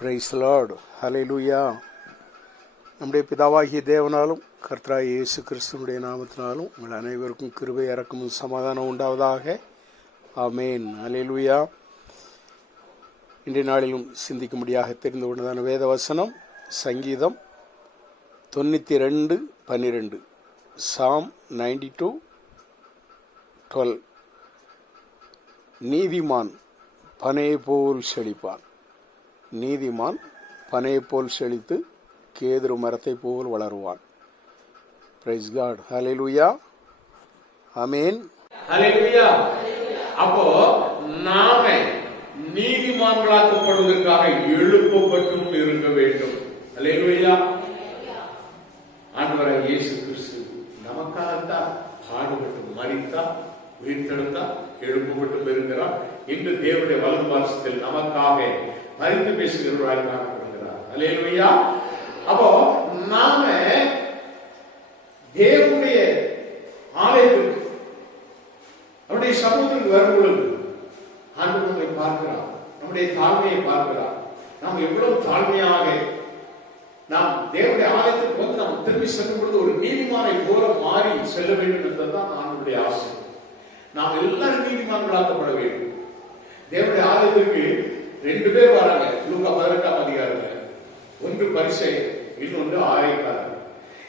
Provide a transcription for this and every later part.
Price Lord, ஹல்லேலூயா. நம்முடைய பிதாவாகிய தேவனாலும் கர்த்தராகிய இயேசு கிறிஸ்துவினுடைய நாமத்தினாலும் உங்கள் அனைவருக்கும் கிருபை, இரக்கமும் சமாதானம் உண்டாவதாக. ஆமேன், ஹல்லேலூயா. இன்றைய நாளிலும் சிந்திக்கும்படியாக தெரிந்து கொண்டதான வேத வசனம் சங்கீதம் 92:12. சாம் 92:12. நீதிமான் பனை போல் செழிப்பான். நீதிமான் பனை போல் செழித்து கேதுரு மரத்தை போல் வளருவான். பிரைஸ் காட், ஹல்லேலூயா, ஆமென், ஹல்லேலூயா. அப்போ நாம நீதிமான்களாக்கப்படுவதற்காக எழுப்பப்பட்டும் இருக்க வேண்டும். ஹல்லேலூயா. ஆண்டவராகிய இயேசு கிறிஸ்து நமக்காகத்தான் பாடுபட்டு மரித்தார், உயிர்த்தெழுந்தார், எழுப்பப்பட்டும் இருக்கிறார். இன்று தேவனுடைய வலது பாரசத்தில் நமக்காக மரித்து பேசுகிறவராக காணப்படுகிறார். ஹல்லேலூயா. அப்போ நாம தேவனுடைய ஆலயத்திற்கு, அவருடைய சமூகத்திற்கு வரும் பொழுது ஆண்டவர் நம்மை பார்க்கிறார், நம்முடைய தாழ்மையை பார்க்கிறார். நாம் எவ்வளவு தாழ்மையாக நாம் தேவனுடைய ஆலயத்திற்கு வந்து நாம் திரும்பி செல்லும் பொழுது ஒரு நீதிமானை போல மாறி செல்ல வேண்டும் என்பதுதான் ஆண்டவருடைய ஆசை. நாம் எல்லாரும் நீதிமான்களாக்கப்பட வேண்டும். தேவனுடைய ஆலயத்திற்கு 2 பேர் வராங்க. லூக்கா 18ஆம் அதிகாரத்துல, ஒன்று பரிசேயர், இன்னொன்று ஆயக்காரர்.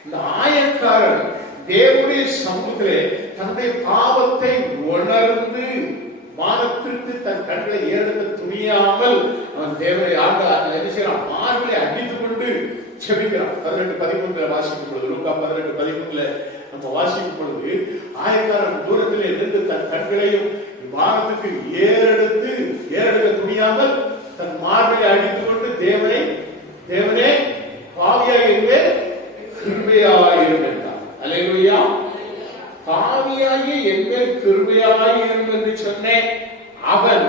இந்த ஆயக்காரர் தேவனுடைய சமூகத்திலே தன்னுடைய பாவத்தை உணர்ந்து வானத்திற்கு தன் கண்களை ஏறெடுக்க துணியாமல் அவன் தேவனை என்ன செய்யறான், மார்களை அடித்துக் கொண்டு செபிக்கிறான். 18:13 வாசிக்கும் பொழுது, லூக்கா 18:13 நம்ம வாசிக்கும் பொழுது, ஆயக்காரன் தூரத்திலே இருந்து தன் கண்களையும் வானத்துக்கு ஏறெடுக்க துணியாமல் தன் மார்களை அடித்துக் கொண்டு தேவனே பாவியாக இருந்தே கிருபையாயிரும் என்றார். அல்லேலூயா. பாவியாகி என்மேல் கிருபையாயிரும் என்று சொன்னேன். அவன்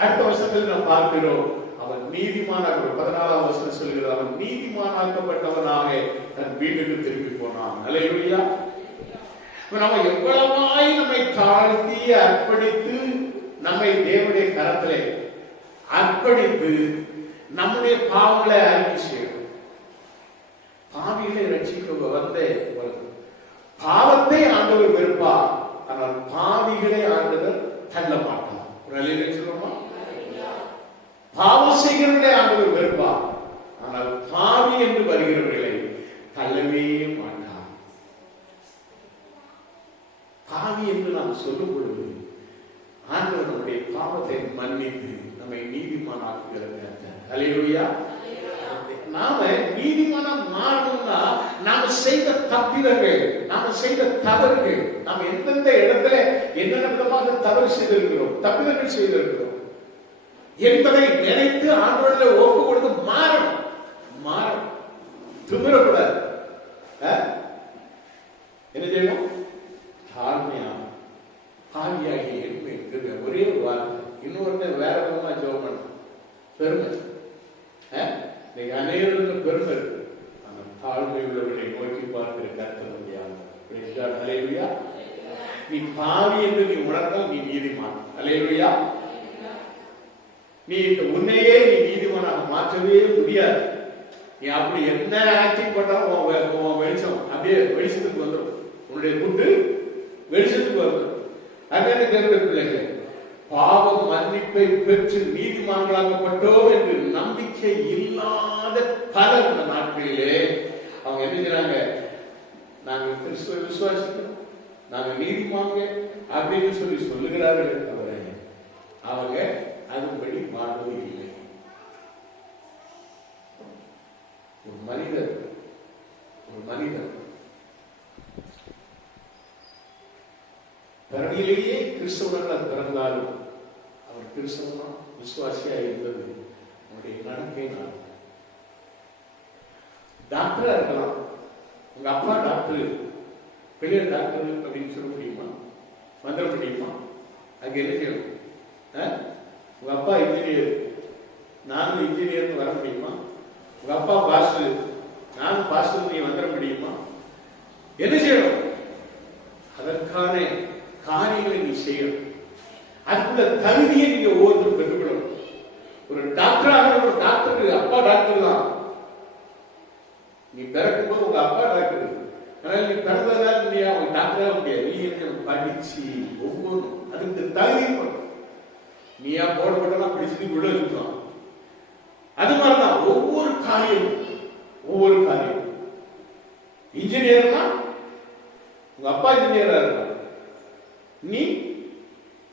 அடுத்த வருஷத்தில் நாம் பார்க்கிறோம், அவன் நீதிமானாக, 14ஆம் வசனம் சொல்கிறது, அவன் நீதிமானாக்கப்பட்டவனாக தன் வீட்டுக்கு திரும்பி போனான். அல்லேலூயா. நம்ம எவ்வளவாய் நம்மை தாழ்த்தி அர்ப்பணித்து நம்மை தேவனுடைய கரத்திலே அர்ப்பணித்து நம்முடைய பாவங்களை அறிக்கை செய்யணும். பாவிகளை ரட்சிக்க வந்த பாவத்தை ஆண்டவர் வெறுப்பார், ஆனால் பாவிகளை ஆண்டவர் தள்ள மாட்டார். ஒரு அலையில சொல்லுமா, பாவம் செய்கிறவர்களை ஆண்டவர் வெறுப்பார், ஆனால் பாவி என்று வருகிறவர்களை தள்ளவே மாட்டார். பாவி என்று நாம் சொல்லும் பொழுது ஆண்டவர் நம்முடைய பாவத்தை மன்னித்து நம்மை நீதிமானாக்குகிறார். அல்லேலூயா. நாம நீதிமானம் மாறணும்னா நாம செய்த தப்பிதங்கள், நாம செய்த தவறுகள், நாம் எந்தெந்த இடத்துல என்னென்ன விதமாக தவறு செய்திருக்கிறோம், தப்பிதங்கள் செய்திருக்கிறோம் என்பதை நினைத்து ஆண்டவரில் ஒப்பு கொடுத்து மாறணும். திமிரக்கூடாது. என்ன செய்யணும்? தாழ்மையா பாவியாகி என்மை கிருபை. ஒரே ஒரு வார்த்தை. இன்னொரு வேற விதமா ஜெபம் பண்ண பெருமை. அநேகருக்கு பெருமை இருக்கு, அந்த தாழ்மை உள்ளவர்களை நோக்கி பார்க்கிற கர்த்தர் முடியாது. நீ பாவி என்று நீ உணர்ந்தால் நீ நீதிமான். அல்லேலூயா. நீ உன்னையே நீ நீதிமானாக மாற்றவே முடியாது. நீ அப்படி என்ன ஆக்டிங் பண்ணாலும் உன் வெளிச்சம் அப்படியே வெளிச்சத்துக்கு வந்துடும். உன்னுடைய குண்டு வெளிச்சத்துக்கு வந்துடும். அதனால தேவனுடைய பிள்ளைகள், பாவம் மன்னிப்பை பெற்று நீதிமான்களாக்கப்பட்டோம் என்று நம்பிக்கை இல்லாத பலர் இந்த நாட்களிலே அவங்க என்ன செய்றாங்க, நாங்க கிறிஸ்துவை விசுவாசிக்கிறோம், நாங்க நீதிமாங்க அப்படின்னு சொல்லுகிறார்கள். தவிர அவங்க அதுபடி வாழ்வது இல்லை. ஒரு மனிதர் பிறவியிலேயே கிறிஸ்தவர்கள் பிறந்தாலும் அவர் கிறிஸ்தவனா விசுவாசியா இருந்தது அவருடைய நடக்கை. டாக்டரா இருக்கலாம், உங்க அப்பா டாக்டர், பெரிய டாக்டர் அப்படின்னு சொல்ல முடியுமா, வந்துட முடியுமா? அதுக்கு என்ன செய்யணும்? உங்க அப்பா இன்ஜினியர், நானும் இன்ஜினியர் வர முடியுமா? உங்க அப்பா பாஸ்டர், நானும் பாஸ்டர், நீ வந்துட முடியுமா? என்ன செய்யணும்? அதற்கான காரியங்களை நீ செய்யணும். அதுக்குள்ள தகுதியை நீங்க ஒவ்வொருத்தரும் பெற்றுக்கணும். ஒரு டாக்டராக ஒரு டாக்டருக்கு அப்பா டாக்டர் தான். நீ பிறக்கும்போது உங்க அப்பா டாக்டர். அதனால நீ பிறந்ததால நீ அவங்க டாக்டரா முடியாது. நீ படிச்சு ஒவ்வொரு அதுக்கு தகுதி பண்ணும். நீயா போடப்பட்டா பிடிச்சது கூட இருக்கலாம். அது மாதிரிதான் ஒவ்வொரு காரியம். இன்ஜினியர்னா உங்க அப்பா இன்ஜினியரா இருக்கார். நீ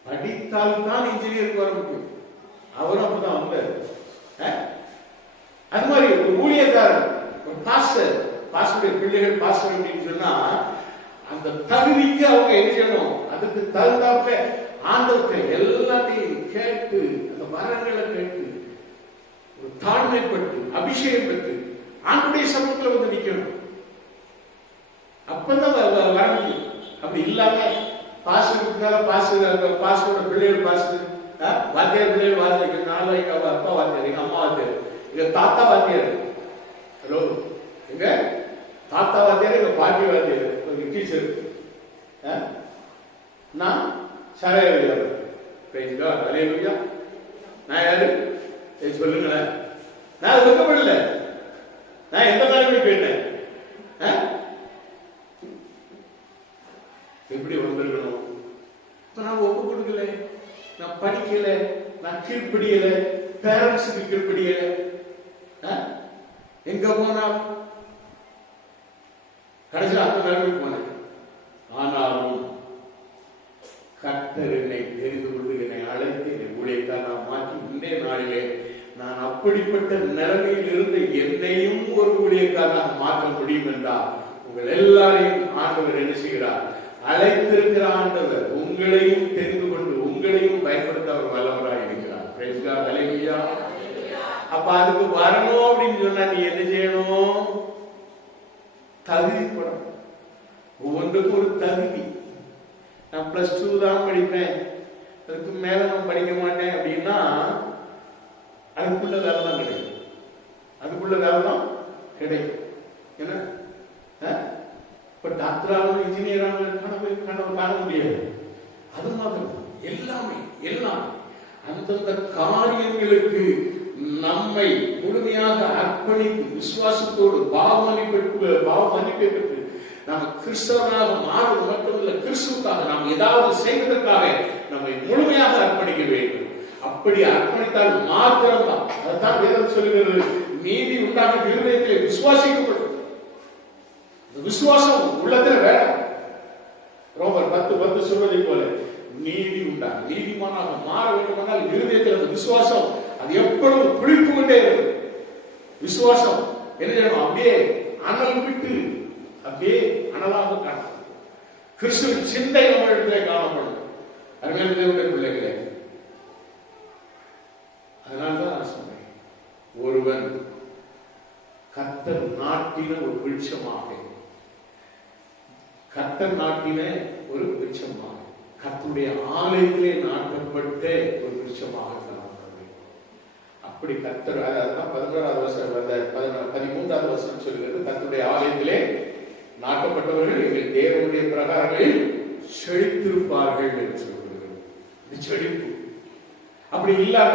படித்தால் தான் இன்ஜினியருக்கு வர முடியும். அவரும் அப்பதான் வந்தார். அது மாதிரி ஒரு ஊழியக்காரர், ஒரு பாஸ்டருடைய பிள்ளைகள் பாஸ்டர் அப்படின்னு சொன்னா அந்த தகுதிக்கு அவங்க என்ன செய்யணும்? அதுக்கு தகுந்தாப்ப ஆண்டவத்தை எல்லாத்தையும் கேட்டு, அந்த வரங்களை கேட்டு, ஒரு தாழ்மைப்பட்டு அபிஷேகம் பெற்று ஆண்டுடைய சமூகத்தில் வந்து நிக்கணும். அப்பதான் வர முடியும். அப்படி இல்லாம பாஸ்டரோட பிள்ளைகள் பாஸ்டர், வாத்தியார் பிள்ளைகள் வாத்தியார், நானும் எங்க அப்பா வாத்தியார், எங்க அம்மா வாத்தியார், எங்க தாத்தா வாத்தியார். ஹலோ, எங்க தாத்தா வாத்தியார், எங்க பாட்டி வாத்தியார், ஒரு டீச்சர். நான் சரையா. நான் யாரு சொல்லுங்களேன். நான் வெக்கப்படல. நான் எந்த நாளுமே போயிட்டேன். எப்படி வந்திருக்கணும்? நான் ஒப்பு கொடுக்கல, நான் படிக்கல, நான் கீழ்படியல, பேரண்ட்ஸுக்கு கீழ்படியல. எங்க போனா கடைசியில் அந்த நிலைமைக்கு போனேன். ஆனாலும் கர்த்தர் என்னை தெரிந்து கொண்டு என்னை அழைத்து என்னை ஊழியக்காரர் நான் மாற்றி இன்றைய நாளிலே நான் அப்படிப்பட்ட நிலைமையில் இருந்து என்னையும் ஒரு ஊழியக்காரனாக மாற்ற முடியும் என்றால் உங்கள் எல்லாரையும் ஆண்டவர் என்ன செய்கிறார்? அழைத்திருக்கிற ஆண்டவர் உங்களையும் தெரிந்து கொண்டு உங்களையும் பயன்படுத்த அவர் வல்லவராக இருக்கிறார். பிரைஸ் காட், ஹல்லேலூயா. அப்ப அதுக்கு வரணும் அப்படின்னு சொன்னா நீ என்ன செய்யணும்? தகுதிப்படணும். ஒவ்வொன்றுக்கும் ஒரு தகுதி. நான் +2 தான் படிப்பேன், அதுக்கு மேல நான் படிக்க மாட்டேன் அப்படின்னா அதுக்குள்ள வேலை தான் கிடைக்கும். என்ன இப்ப டாக்டராக இன்ஜினியராக கனவு காண முடியாது. அது மாதிரி எல்லாம் அந்தந்த காரியங்களுக்கு நம்மை முழுமையாக அர்ப்பணித்து விசுவாசத்தோடு பாவ மன்னிப்பை பெற்று நாம் கிறிஸ்தவனாக மாறுவது மட்டுமல்ல, கிறிஸ்துவுக்காக நாம் ஏதாவது செய்வதற்காக நம்மை முழுமையாக அர்ப்பணிக்க வேண்டும். அப்படி அர்ப்பணித்தால் மாத்திரம் தான், அதைத்தான் வேதம் சொல்லுகிறது, நீதி உண்டாக இருதயத்திலே விசுவாசிக்கப்படும். விசுவாசம் உள்ளத்துல வேணும். ரோமர் 10:10 சொல்வதை போல நீதி உண்டாக நீதிமானாக மாற வேண்டுமானால் இருதயத்தில் அந்த விசுவாசம் அது எப்பொழுதும் பிடித்து கொண்டே இருக்கும். விசுவாசம் என்ன செய்யணும்? அப்படியே அனல் விட்டு அப்படியே அனலாக காணும். கிறிஸ்துவின் சிந்தை நம்ம இடத்திலே காணப்படும். அருமையான தேவனுடைய பிள்ளைகளே, அதனால்தான் நான் சொன்னேன், ஒருவன் கர்த்தர் நாட்டின ஒரு விருட்சமாக, கர்த்தர் நாட்டின ஒரு விருட்சமாக, கர்த்தருடைய ஆலயத்திலே நாட்டப்பட்ட ஒரு விருட்சமாக காணப்படும். அப்படி கர்த்தர், அதான் 11வது வசனம் 13வது வசனம் சொல்கிறது, கர்த்தருடைய ஆலயத்திலே நாட்டப்பட்டவர்கள் எங்கள் தேவனுடைய பிரகாரங்களில் செழித்திருப்பார்கள் என்று சொல்கிறது. இது செழிப்பு. அப்படி இல்லாம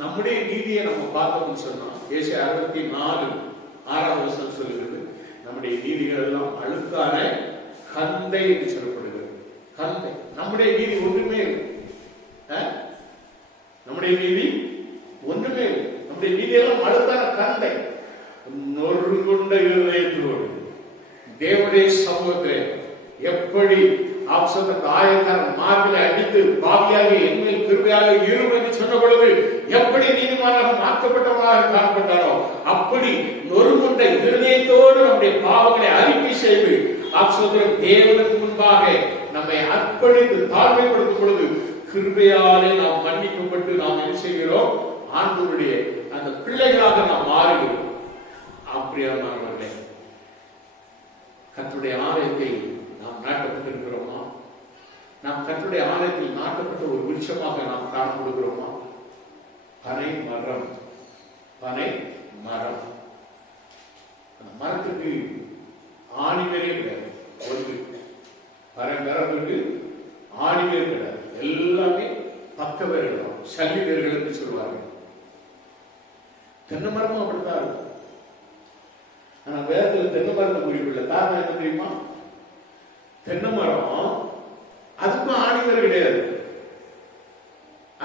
நம்முடைய நீதியை நம்ம பார்த்தோம்னு சொன்னா, ஏசாயா 64:6 வசனம் சொல்கிறது, நம்முடைய நீதிகள் எல்லாம் அழுக்கான கந்தை என்று சொல்லப்படுகிறது. கந்தை. நம்முடைய நீதி ஒன்றுமே இல்லை. நம்முடைய நீதி ஒன்றுமே இல்லை. நம்முடைய நீதியெல்லாம் அழுக்கான கந்தை. நொறுங்குண்ட இருதயத்தோடு தேவனுடைய சமூகத்திலே எப்படி ஆயக்காரன் மார்பில் அடித்து பாவியாக என்மேல் கிருபையாக இரும் என்று சொன்ன பொழுது எப்படி நீதிமானாக மாற்றப்பட்டவனாக காணப்பட்டாரோ அப்படி நொறுங்குண்ட இருதயத்தோடு நம்முடைய பாவங்களை அறிக்கை செய்து தேவனுக்கு முன்பாக நம்மை அர்ப்பணித்து தாழ்மைப்படுத்தும் பொழுது கிருபையாலே நாம் மன்னிக்கப்பட்டு நாம் என்ன செய்கிறோம்? ஆண்டவருடைய அந்த பிள்ளைகளாக நாம் மாறுகிறோம். அப்படியானவர்களே, கர்த்தருடைய ஆலயத்தில் நாம் நாட்டப்பட்டிருக்கிறோமா? நாம் கர்த்தருடைய ஆலயத்தில் நாட்டப்பட்ட ஒரு விருட்சமாக நாம் காணப்படுகிறோமா? பனை மரம். அந்த மரத்துக்கு ஆணிவேரே கிடையாது. ஒரு பனை மரத்துக்கு ஆணிவேர் கிடையாது. எல்லாமே பக்க வேர்கள், சல்லி வேர்கள் என்று சொல்வார்கள். தென்னை மரமும் அப்படித்தான் இருக்கும். ஆனா வேதத்துல தென்னை மரத்தை குறிப்பிடல. காரணம் என்ன தெரியுமா? தென்னை மரம் அதுக்கும் ஆணிவர் கிடையாது,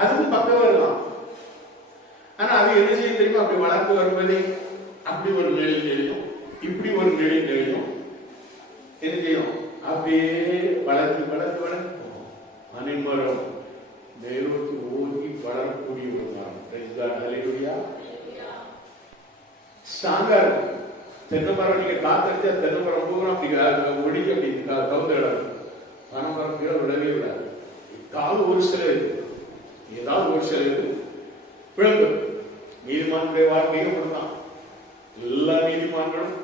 அதுக்கும் பக்கம் தான். ஆனா அது என்ன செய்ய தெரியுமா? அப்படி வளர்ந்து வரும்போதே அப்படி ஒரு நிலையில் தெரியும், இப்படி ஒரு நிலையில் தெரியும். என்ன செய்யும்? அப்படியே வளர்ந்து வளர்ந்து வளர்ந்து பனைமரம் மேலோக்கி ஓங்கி வளரக்கூடிய ஒரு மரம். ஸ்ட்ராங்கா இருக்கும். தென்னை மரம் நீங்க காத்தடிச்சா தென்னை மரம் பூரா அப்படி ஒடிக்க அப்படி கவுந்துடாது. பனைமரம் கீழே விடவே விடாது. ஏதாவது ஒரு சில விளங்கும். நீதிமான்களுடைய வாழ்க்கையும் அப்படிதான். எல்லா நீதிமான்களும்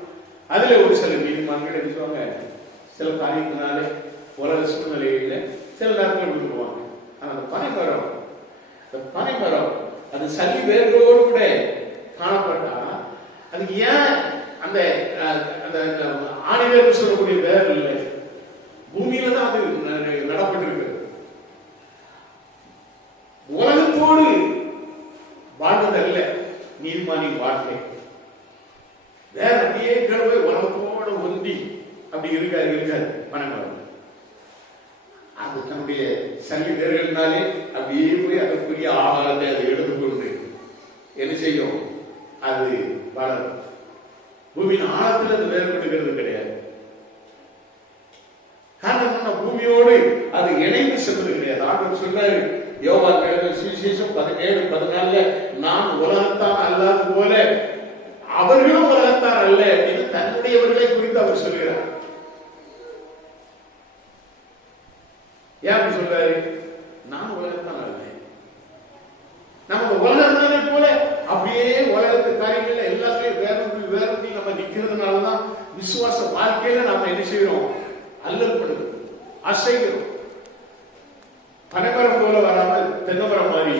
அதுல ஒரு சில நீதிமான்கள் எடுத்துவாங்க, சில காரியத்தினாலே உலக சூழ்நிலையில சில நேரத்தில் விழுந்துருவாங்க. ஆனா அந்த பனைமரம் அது சளி வேர்களோடு கூட காணப்பட்டா அதுக்கு ஏன் அந்த ஆணிவேர் சொல்லக்கூடிய வேர் இல்லை? பூமியில தான் அது நடப்பட்டிருக்கு. உலகத்தோடு வாழ்ந்ததல்ல நீதிமானின் வாழ்க்கை. வேற அப்படியே கிழமை உலகத்தோட ஒன்றி அப்படி இருக்காது பனைமரம். அது தன்னுடைய சல்லி வேர்கள்னாலே அப்படியே போய் அதற்குரிய ஆகாரத்தை அதை எடுத்துக்கொண்டு என்ன செய்யும்? அது வளரும். பூமியின் ஆழத்தில் அது வேறுபடுகிறது கிடையாது. காரணம் பூமியோடு அது இணைந்து செல்வது கிடையாது. ஆண்டவர் சொன்னாரு யோவான் எழுதின சுவிசேஷம் 17:14, நான் உலகத்தான் அல்லாது போல அவர்களும் உலகத்தார் அல்ல என்று தன்னுடையவர்களை குறித்து அவர் சொல்கிறார். ஏன் அப்படி சொல்றாரு? நான் உலகத்தான் அல்ல. நம்ம உலகத்தானே போல அப்படியே உலகத்து காரியங்கள்ல எல்லாத்தையும் வேறொன்றி நம்ம நிக்கிறதுனாலதான் விசுவாச வாழ்க்கையில நாம என்ன செய்யறோம்? அல்லல்படுது, அசைகிறோம். பனைமரம் போல வராமல் தென்னமரம் மாதிரி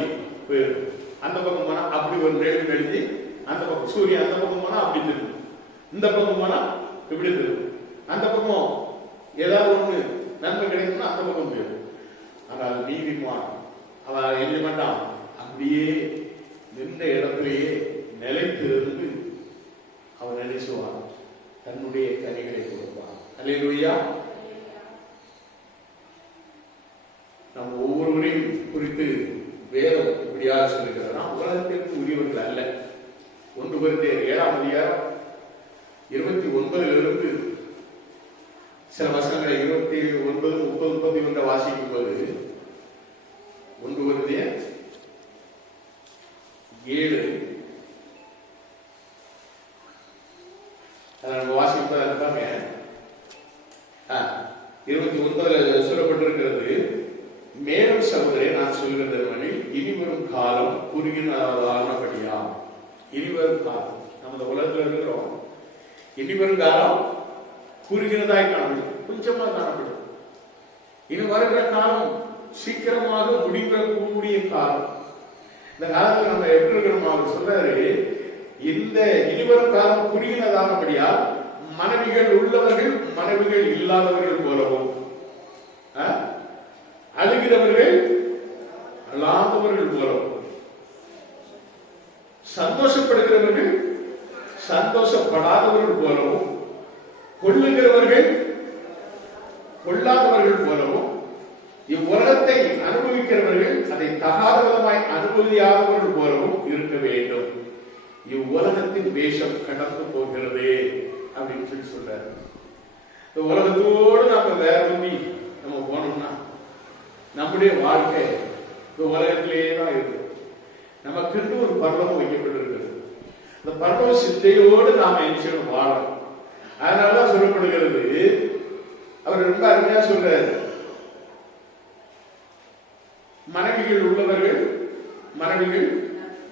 போயிடும். அந்த பக்கம் போனா அப்படி ஒரு நிழல் கழிஞ்சு, அந்த பக்கம் சூரியன் அந்த பக்கம் போனா அப்படி திருடும், இந்த பக்கம் போனா இப்படி திருடும், அந்த பக்கம் ஏதாவது ஒண்ணு நன்மை கிடைக்கும்னா அந்த பக்கம் போயிடும். ஆனால் நீதிமான் அவன் என்ன மாட்டான்? அப்படியே நின்ற இடத்திலேயே நிலைத்து இருந்து அவன் நினைச்சுவான், தன்னுடைய கனிகளை கொடுப்பான். அல்லேலூயா. நம்ம ஒவ்வொருவரையும் குறித்து வேதம் இப்படியாக சொல்லுகிறது. நாம் உலகத்திற்கு உரியவர்கள் அல்ல. 1 கொரிந்தியர் 7:29 சில வசனங்களை 29, 30, 31 வாசிக்கும் போது 1 கொரிந்தியர் 7 வாசிப்பதாக இருப்பாங்க. 29 சொல்லப்பட்டிருக்கிறது, மேலும் சகோதரே நான் சொல்கிறது இனி வரும் காலம் குறுகினதானபடியா. இனி வரும் காலம், நம்ம இந்த உலகத்தில் இருக்கிறோம். இனி வரும் காலம் குறுகினதாய் காணப்படும், கொஞ்சமா காணப்படும். இனி வருகிற காலம் சீக்கிரமாக முடிவக்கூடிய காலம். இந்த காலத்தில் நம்ம எப்படி இருக்கிறோம்? அவர் சொல்றாரு, இந்த இனிவரும் காலம் குறுகினதானபடியா மனைவிகள் உள்ளவர்கள் மனைவிகள் இல்லாதவர்கள் போலவும், அழுகிறவர்கள் அல்லாதவர்கள் போலவும், சந்தோஷப்படுகிறவர்கள் சந்தோஷப்படாதவர்கள் போலவும், கொள்ளுகிறவர்கள் கொள்ளாதவர்கள் போலவும், இவ்வுலகத்தை அனுபவிக்கிறவர்கள் அதை தகாத விதமாய் அனுபவியாதவர்கள் போலவும் இருக்க வேண்டும். இவ்வுலகத்தின் வேஷம் கடந்து போகிறது அப்படின்னு சொல்லி சொல்றாரு. இந்த உலகத்தோடு நம்ம வேற ஒண்ணி நம்ம போனோம்னா நம்முடைய வாழ்க்கை இந்த உலகத்திலேயே தான் இருக்கு. நமக்கு ஒரு பரலோகம் வைக்கப்பட்டிருக்கிறது. இந்த பரலோக சிந்தையோடு நாம என்ன வாழணும். அதனாலதான் சொல்லப்படுகிறது, அவர் ரொம்ப அருமையா சொல்றாரு, மனைவிகள் உள்ளவர்கள் மனைவிகள்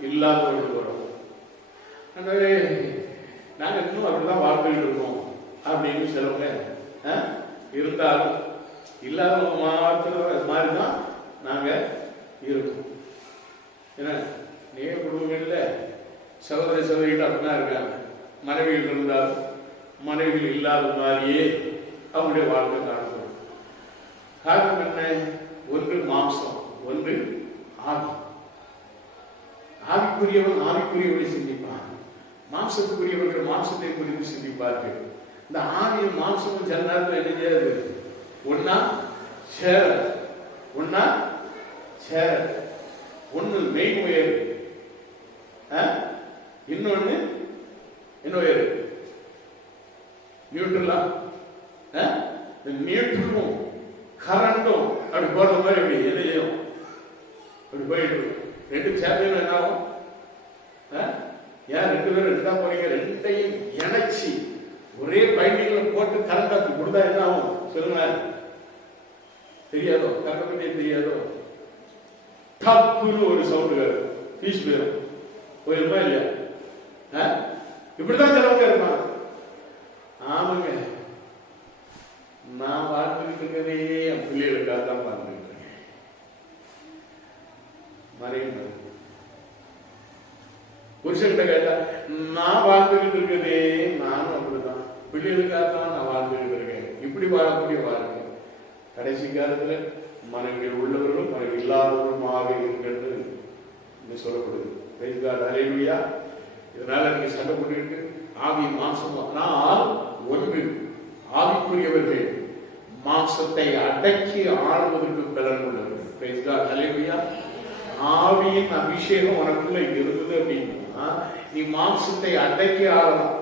இல்லாதவர்கள் வரும். நாங்க இன்னும் அப்படிதான் வாழ்ந்துட்டு இருக்கோம் அப்படின்னு சிலவங்க இருந்தாலும் இல்லாதவங்க மாதிரிதான் நாங்க இருக்கோம். ஏன்னா நேர குடும்பங்கள்ல சகோதர சகோதரிகள் அப்படிதான் இருக்காங்க. மனைவிகள் இருந்தாலும் மனைவிகள் இல்லாத மாதிரியே அவங்களுடைய வாழ்க்கை காணப்படும். காரணம் என்ன? ஒன்று மாம்சம், ஒன்று ஆவி. ஆவிக்குரிய ஆவிக்குரியவன் ஆவிக்குரியவனை சிந்திப்பான், மாம்சத்துக்குரியவர்கள் மாம்சத்தை குறித்து சிந்திப்பார்கள். இந்த ஆவியும் மாம்சமும் சில நேரத்தில் என்ன செய்யாது, ஒன்னா சேர, ஒன்னா சேர. ஒன்னு மெயின் உயர், இன்னொன்னு என்ன உயர், நியூட்ரலா. நியூட்ரலும் கரண்டும் அப்படி போற மாதிரி அப்படி என்ன செய்யும், அப்படி போயிட்டு ரெண்டு சேர்ந்து என்ன ஆகும்? ஏன் ரெண்டு பேரும் ரெண்டா போறீங்க? ரெண்டையும் இணைச்சி ஒரே பைண்டிங்ல போட்டு கரண்ட் அப்படி கொடுத்தா என்ன ஆகும் சொல்லுங்க? தெரியாதோ? கரண்ட் பத்தி தெரியாதோ? டப்புன்னு ஒரு சவுண்டு பீஸ் போயிடும், போயிருமா இல்லையா? இப்படிதான் சிலவங்க இருப்பாங்க. ஆமாங்க, நான் வாழ்ந்துகிட்டு இருக்கதே என் பிள்ளைகளுக்காக தான் வாழ்ந்துகிட்டு இருக்கேன். மறைவு புருஷன்கிட்ட கேட்டா, நான் வாழ்ந்துகிட்டு இருக்கதே நானும் அப்படிதான், பிள்ளைகளுக்காக தான் நான் வாழ்ந்துகிட்டு இருக்கேன். இப்படி வாழக்கூடிய வாழ்க்கை கடைசி காலத்துல மனைவிகள் உள்ளவர்களும் மனைவி இல்லாதவர்களுமாக இருக்கிறது சொல்லப்படுது. ஹல்லேலூயா. இதனால நீங்க சண்டை போட்டுக்கிட்டு ஆவி மாம்சம் ஆனால் ஒன்று, ஆவிக்குரியவர்கள் மாம்சத்தை அடக்கி ஆளுவதற்கு பலன் உள்ளது. ஹல்லேலூயா. ஆவியின் அபிஷேகம் உனக்குள்ள இருந்தது அப்படின்னா நீ மாம்சத்தை அடக்கி ஆளலாம்,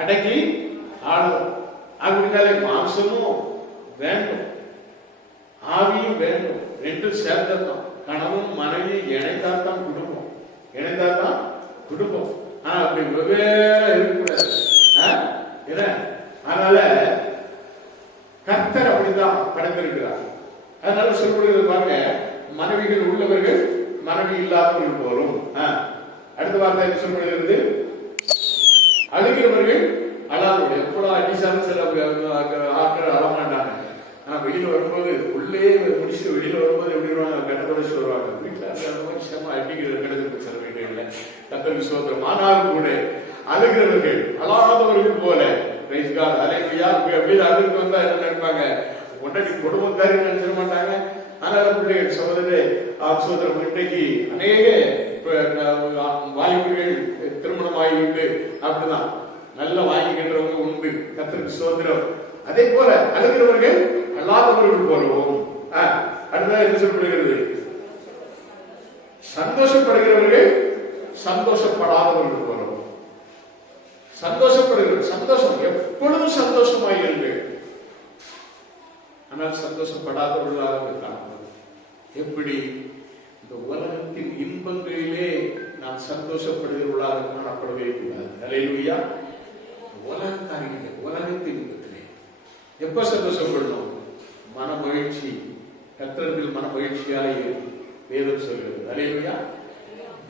அடக்கி ஆளலாம். அப்படின்னாலே மாம்சமும் வேண்டும், ஆவியும் வேண்டும், ரெண்டு சேர்ந்ததான். கணவன் மனைவி இணைந்தாத்தான் குடும்பம், இணைந்தாத்தான் குடும்பம். ஆனா அப்படி வெவ்வேறு இருக்கக்கூடாது. அதனால கர்த்தர் அப்படிதான் படைத்திருக்கிறார். அதனால சொல்றது பாருங்க, மனைவிகள் உள்ளவர்கள் மனைவி இல்லாதவர்கள் போலும். அடுத்த வார்த்தை என்ன சொல்லப்படுகிறது? அழுகிறவர்கள் அழாதவர்கள். எப்போதும் அடிசாலும் சில ஆட்கள் அழமாட்டாங்க. ஆனா வெளியில வரும்போது உள்ளே முடிச்சு வெளியில வரும்போது எப்படி வருவாங்க? கட்டத்தொடச்சு வருவாங்க. வீட்டுல அடிக்கிறது கிடக்கு சில வீடுகள்ல. கர்த்தருக்கு ஸ்தோத்திரம். ஆனாலும் கூட அழுகிறவர்கள் அழாதவர்கள் போல. ஹல்லேலூயா. வெளியில அழுகு வந்தா என்ன நினைப்பாங்க? ஒன்றடி குடும்பத்தாரி நினைச்சிட மாட்டாங்க. ஆனாலும் பிள்ளைகள் சகோதரம் இன்றைக்கு அநேக வாலிபர்கள் திருமணம் ஆகிவிட்டு அப்படிதான் நல்ல வாங்கிக்கின்றவங்க உண்டு. கர்த்தருக்கு ஸ்தோத்திரம். அதே போல அழுகிறவர்கள் அல்லாதவர்கள் போலவும். அடுத்தது என்ன சொல்லப்படுகிறது? சந்தோஷப்படுகிறவர்கள் சந்தோஷப்படாதவர்கள் போலவும். சந்தோஷப்படுகிறது, சந்தோஷம் எப்பொழுதும் சந்தோஷமாயிருங்கள், ஆனால் சந்தோஷப்படாதவர்களாக இருக்கலாம். எப்படி? இந்த உலகத்தின் இன்பங்களிலே நாம் சந்தோஷப்படுகிறவர்களாக காணப்படவே கூடாது. ஹல்லேலூயா. உலகத்தின் இன்பத்திலே எப்ப சந்தோஷப்படணும்? மன மகிழ்ச்சி, கர்த்தரில் மன மகிழ்ச்சியாய் வேதம் சொல்கிறது. ஹல்லேலூயா.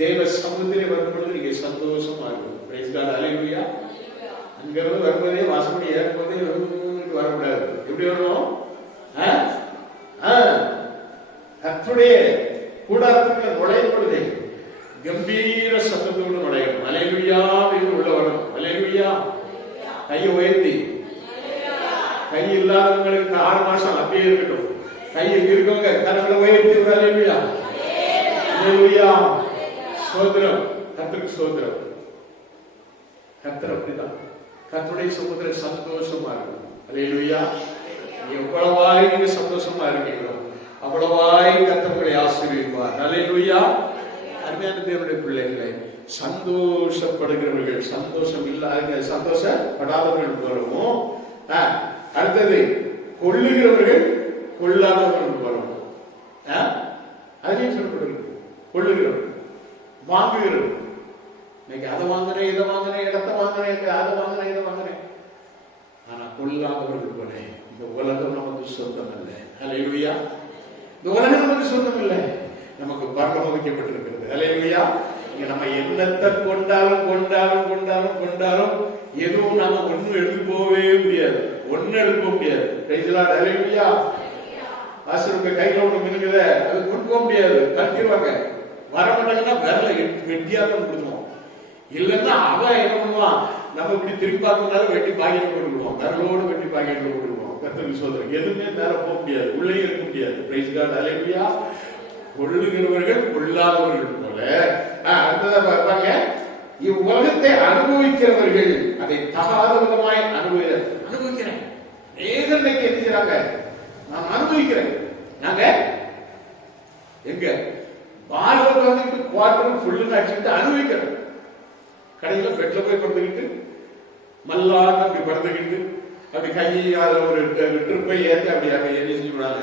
தேவ சமூகத்திலே வரும்பொழுது நீங்க சந்தோஷமா இருக்கும். Praise God. ஹல்லேலூயா. அங்கிருந்து வரும்போதே வாசப்படி ஏறும்போதே வரக்கூடாது. எப்படி வரணும்? கர்த்தருடைய கூடாரத்துக்கு நுழையும் பொழுதே கம்பீர சத்தத்தோடு நுழையணும். ஹல்லேலூயா உள்ள வரணும். ஹல்லேலூயா. கையை உயர்த்தி, கை இல்லாதவங்களுக்கு 6 மாசம் அப்படியே இருக்கட்டும். கையில் இருக்கவங்க கரங்களை உயர்த்தி. ஹல்லேலூயா. ஹல்லேலூயா. ஸ்தோத்திரம். கர்த்தருக்கு ஸ்தோத்திரம். கர்த்தர் அப்படிதான் கர்த்தருடைய சமூகத்தில் சந்தோஷமா இருக்கும். ஹல்லேலூயா. எவ்வளவாய் நீங்க சந்தோஷமா இருக்கீங்களோ அவ்வளவாய் கர்த்தரை ஆசீர்வதிப்பார். ஹல்லேலூயா. அருமையான தேவனுடைய பிள்ளைகளை, சந்தோஷப்படுகிறவர்கள் சந்தோஷம் இல்லாத சந்தோஷப்படாதவர்கள் போலவும். அடுத்தது கொள்ளுகிறவர்கள் கொள்ளாதவர்கள் போலவும். அதையும் சொல்லப்படுகிறது. கொள்ளுகிறவர்கள், வாங்குகிறவர்கள். இன்னைக்கு அதை வாங்கினேன், இதை வாங்கினேன், இடத்தை வாங்கினேன், அதை வாங்கினேன், இதை வாங்கினேன். ஆனா கொள்ளாதவர்கள் போல. இந்த உலகம் நமக்கு சொந்தம் இல்லை. ஹல்லேலூயா. இந்த உலகம் நமக்கு சொந்தம் இல்லை, நமக்கு பரலோகம் வைக்கப்பட்டிருக்கிறது. ஹல்லேலூயா. இங்க நம்ம என்னத்தை கொண்டாலும் எதுவும் நாம ஒன்னும் எடுத்து போகவே முடியாது, ஒன்னும் எடுத்து போக முடியாது. ஹல்லேலூயா. ஆசிரியருக்கு கையில ஒண்ணு மினுங்குத அது கொண்டு போக முடியாது, கட்டிடுவாங்க. வர மாட்டாங்கன்னா விரல வெட்டியாக கொடுத்துருவோம். இல்லைன்னா அவன் என்ன பண்ணுவான்? நம்ம இப்படி திருப்பாக்குனாலும் வெட்டி பாக்கெட் போட்டுருவோம், விரலோடு வெட்டி பாக்கெட்ல போட்டுருவோம். கர்த்தருக்கு சோதனை எதுவுமே மேல போக முடியாது, உள்ளே இருக்க முடியாது. Price God. ஹல்லேலூயா. கொள்ளுகிறவர்கள் கொள்ளாதவர்கள் போல. அடுத்ததான் பாருங்க, இவ்வுலகத்தை அனுபவிக்கிறவர்கள் அதை தகாத விதமாய் அனுபவிக்கிறேன். நேர்மைக்கு எதிராக நான் அனுபவிக்கிறேன். நாங்க எங்க பார்ல வந்துட்டு குவார்டர் ஃபுல்லு அடிச்சுட்டு அனுபவிக்கிறோம். கடையில பெட்ல போய் படுத்துக்கிட்டு மல்லான்னு அப்படி படுத்துக்கிட்டு அப்படி கையை அதுல ஒரு ட்ரிப்பை ஏற்ற அப்படி அப்படி என்ன செஞ்சு விடாங்க.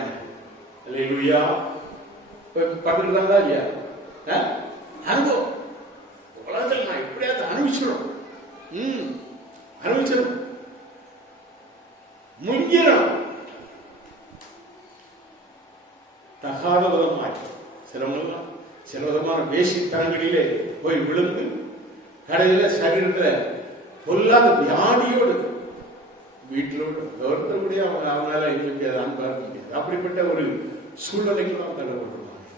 அல்லேலூயா. படுத்துக்கிட்டு தான் இல்லையா அனுபவம். உலகத்தில் நான் எப்படியாவது அனுபவிச்சிடும், அனுபவிச்சிடும், முங்கிடும். தகாத விதமாய் சிலவங்கெல்லாம் சில விதமான வேசித்தனங்களிலே போய் விழுந்து கடையில சரீரத்துல பொல்லாத வியாதியோடு வீட்டிலோடு ஒருத்தருடைய அவங்களால இருக்கு அன்பா இருக்க முடியாது. அப்படிப்பட்ட ஒரு சூழ்நிலைக்கு தான் தள்ளப்பட்டுருவாங்க.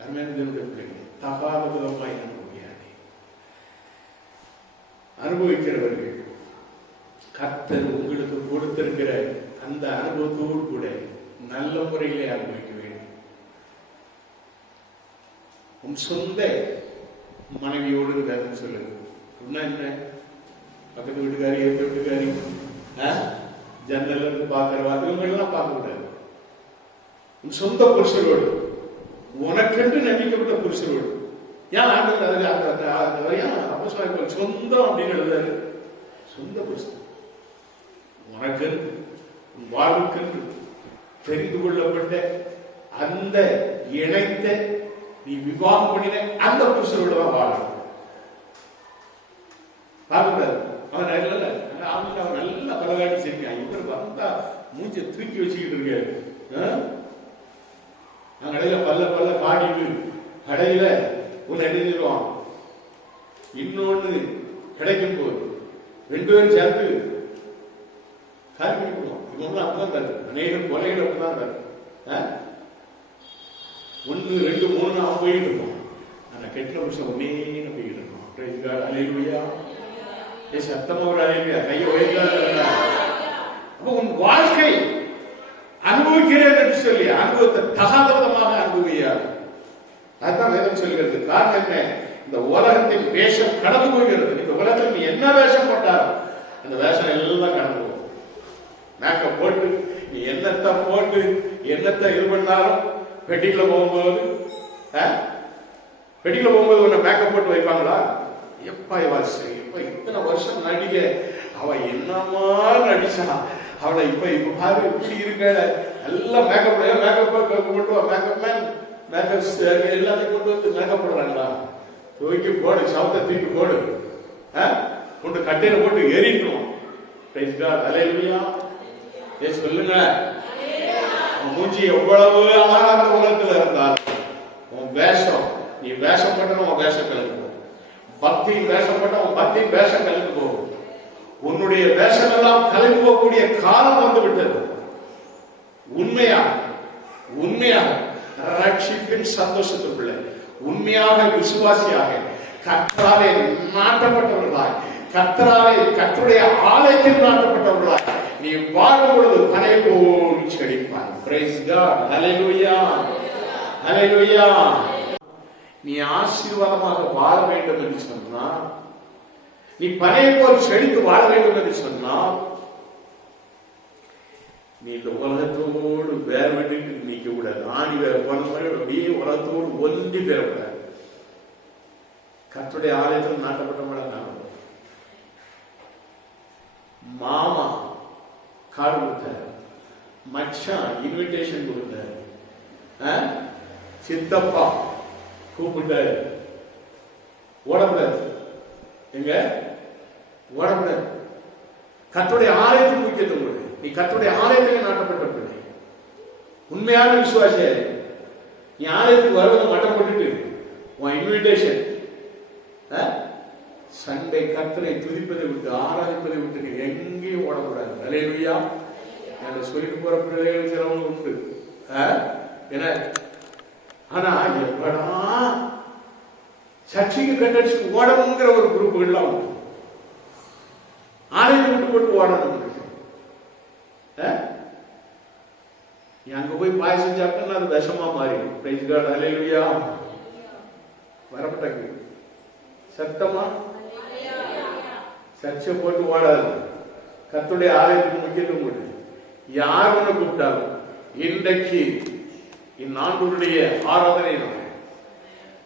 அருமையான பிள்ளைகளை தகாத விதமாய் அனுபவிக்கிறவர்கள் கர்த்தர் உங்களுக்கு கொடுத்திருக்கிற அந்த அனுபவத்தோடு கூட நல்ல முறையிலே அனுபவிக்க வேண்டும். உன் சொந்த மனைவியோடு சொல்லுங்க. என்ன பக்கத்து வீட்டுக்காரி எந்த வீட்டுக்காரி ஜன்னல்ல இருந்து பாக்குற இவங்கெல்லாம் பார்க்க கூடாது. உன் சொந்த புருஷரோடு, உனக்கென்று நம்பிக்கப்பட்ட புருஷரோடு. ஏன் சொந்தம் அப்படின்னு எழுதாரு. சொந்த புருஷன் உனக்கு வாழ்வுக்கு தெரிந்து கொள்ளப்பட்ட அந்த இணைத்த நீ விவாகம் பண்ணின அந்த புருஷனோட தான் வாழணும். பார்க்கக்கூடாது. அவன் அவன் நல்லா பலகாடி செஞ்சான். இவர் வந்தா மூச்சை தூக்கி வச்சுக்கிட்டு இருக்காரு. நான் கடையில பல்ல பாடிட்டு கடையில ஒன்னு எழுதிடுவான். இன்னொன்னு கிடைக்கும் போது ரெண்டு பேரும் சேர்ந்து காரி பண்ணிவிடுவோம். இவங்க அப்படிதான் தரு. அநேகம் கொலைகள் அப்படிதான் தரு. 1 2 3 அவன் போயிட்டு இருப்போம். ஆனா கெட்ட புருஷன் ஒன்னே போயிட்டு இருக்கோம். அலையிலுயா சத்தமா ஒரு அலையிலுயா கையை உயர்ந்தாங்க. அப்ப உன் வாழ்க்கை அனுபவிக்கிறேன் என்று சொல்லி அனுபவத்தை தகாதமாக அனுபவியாது. அதுதான் வேதம் சொல்கிறது. காரணம் என்ன? இந்த உலகத்தின் வேஷம் கடந்து போகிறது. இந்த உலகத்தில் நீ என்ன வேஷம் போட்டாலும் அந்த வேஷம் எல்லாம் கடந்து போகும். மேக்கப் போட்டு நீ என்னத்தை போட்டு என்னத்தை இது பண்ணாலும் பெட்டிக்குள்ள போகும்போது உன்னை மேக்கப் போட்டு வைப்பாங்களா? எப்ப இத்தனை வருஷம் நடிக அவ என்னமா நடிச்சா அவளை இப்ப பாரு இப்படி இருக்க எல்லாம் மேக்கப் மேக்கப் மேன் மேக்கப் எல்லாத்தையும் கொண்டு வந்து மேக்கப் போடுறாங்களா? தூக்கி போடு, சவத்தை தூக்கி போடு, கொண்டு கட்டையில போட்டு எரிக்கணும். சொல்லுங்க, மூஞ்சி எவ்வளவு அழகான உலகத்துல இருந்தால் உன் வேஷம், நீ வேஷம் பண்ண உன் வேஷம் கலந்து போகும். பக்தி வேஷம் பண்ண உன் பக்தி வேஷம் கலந்து போகும். உன்னுடைய வேஷம் எல்லாம் கலந்து போகக்கூடிய காலம் வந்து விட்டது. உண்மையாக ரட்சிப்பின் சந்தோஷத்துக்குள்ள உண்மையாக விசுவாசியாக கர்த்தராலே நாட்டப்பட்டவர்களாய், கர்த்தருடைய ஆலயத்தில் நாட்டப்பட்டவர்களாய் நீ வாழும் பொழுது பனை போல் செழிப்பாய். Price God. ஹல்லேலூயா, ஹல்லேலூயா. நீ ஆசீர்வாதமாக வாழ வேண்டும் என்று சொன்னால், நீ பனை போல் செழித்து வாழ வேண்டும் என்று சொன்னால், நீ இந்த உலகத்தோடு வேற விட்டு நீக்க கூடாது. ஆணி வேற போன மாதிரி அப்படியே உலகத்தோடு ஒன்றி பெறக்கூடாது. கர்த்தருடைய ஆலயத்தில் நாட்டப்பட்டவங்கள மாமா கார்டு கொடுத்தாரு, மச்சான் இன்விடேஷன் கொடுத்தாரு, சித்தப்பா கூப்பிட்டாரு. ஓடக்கூடாது. எங்க ஓடக்கூடாது. கர்த்தருடைய ஆலயத்துக்கு முக்கியத்துவம் கொடு. நீ கர்த்தருடைய ஆலயத்திலே நாட்டப்பட்ட பிள்ளை, உண்மையான விசுவாசியா. நீ ஆலயத்துக்கு வருவதை மட்டம் போட்டுட்டு உன் இன்விடேஷன் சண்டை கர்த்தரை துதிப்பதை விட்டு ஆராதிப்பதை விட்டு எங்கேயும் ஓடக்கூடாது. ஹல்லேலூயா. நான் சொல்லிட்டு போற பிள்ளைகள் சிலவங்க உண்டு. என்ன ஆனா எப்படா சர்ச்சைக்கு கட்டடிச்சு ஓடணுங்கிற ஒரு குரூப்புகள்லாம் உண்டு. ஆலயத்தை விட்டு போட்டு ஓடணும். நீ அங்க போய் பாயசம் சாப்பிட்டா அது விஷமா மாறிடும். பிரைஸ் காட், ஹல்லேலூயா. வரப்பட்டாங்க சத்தமா சர்ச்சை போட்டு ஓடாது. கர்த்தருடைய ஆலயத்துக்கு முக்கியத்துவம் கொடு. யார் ஒண்ணு கூப்பிட்டாலும் இன்றைக்கு இந்நாளுடைய ஆராதனை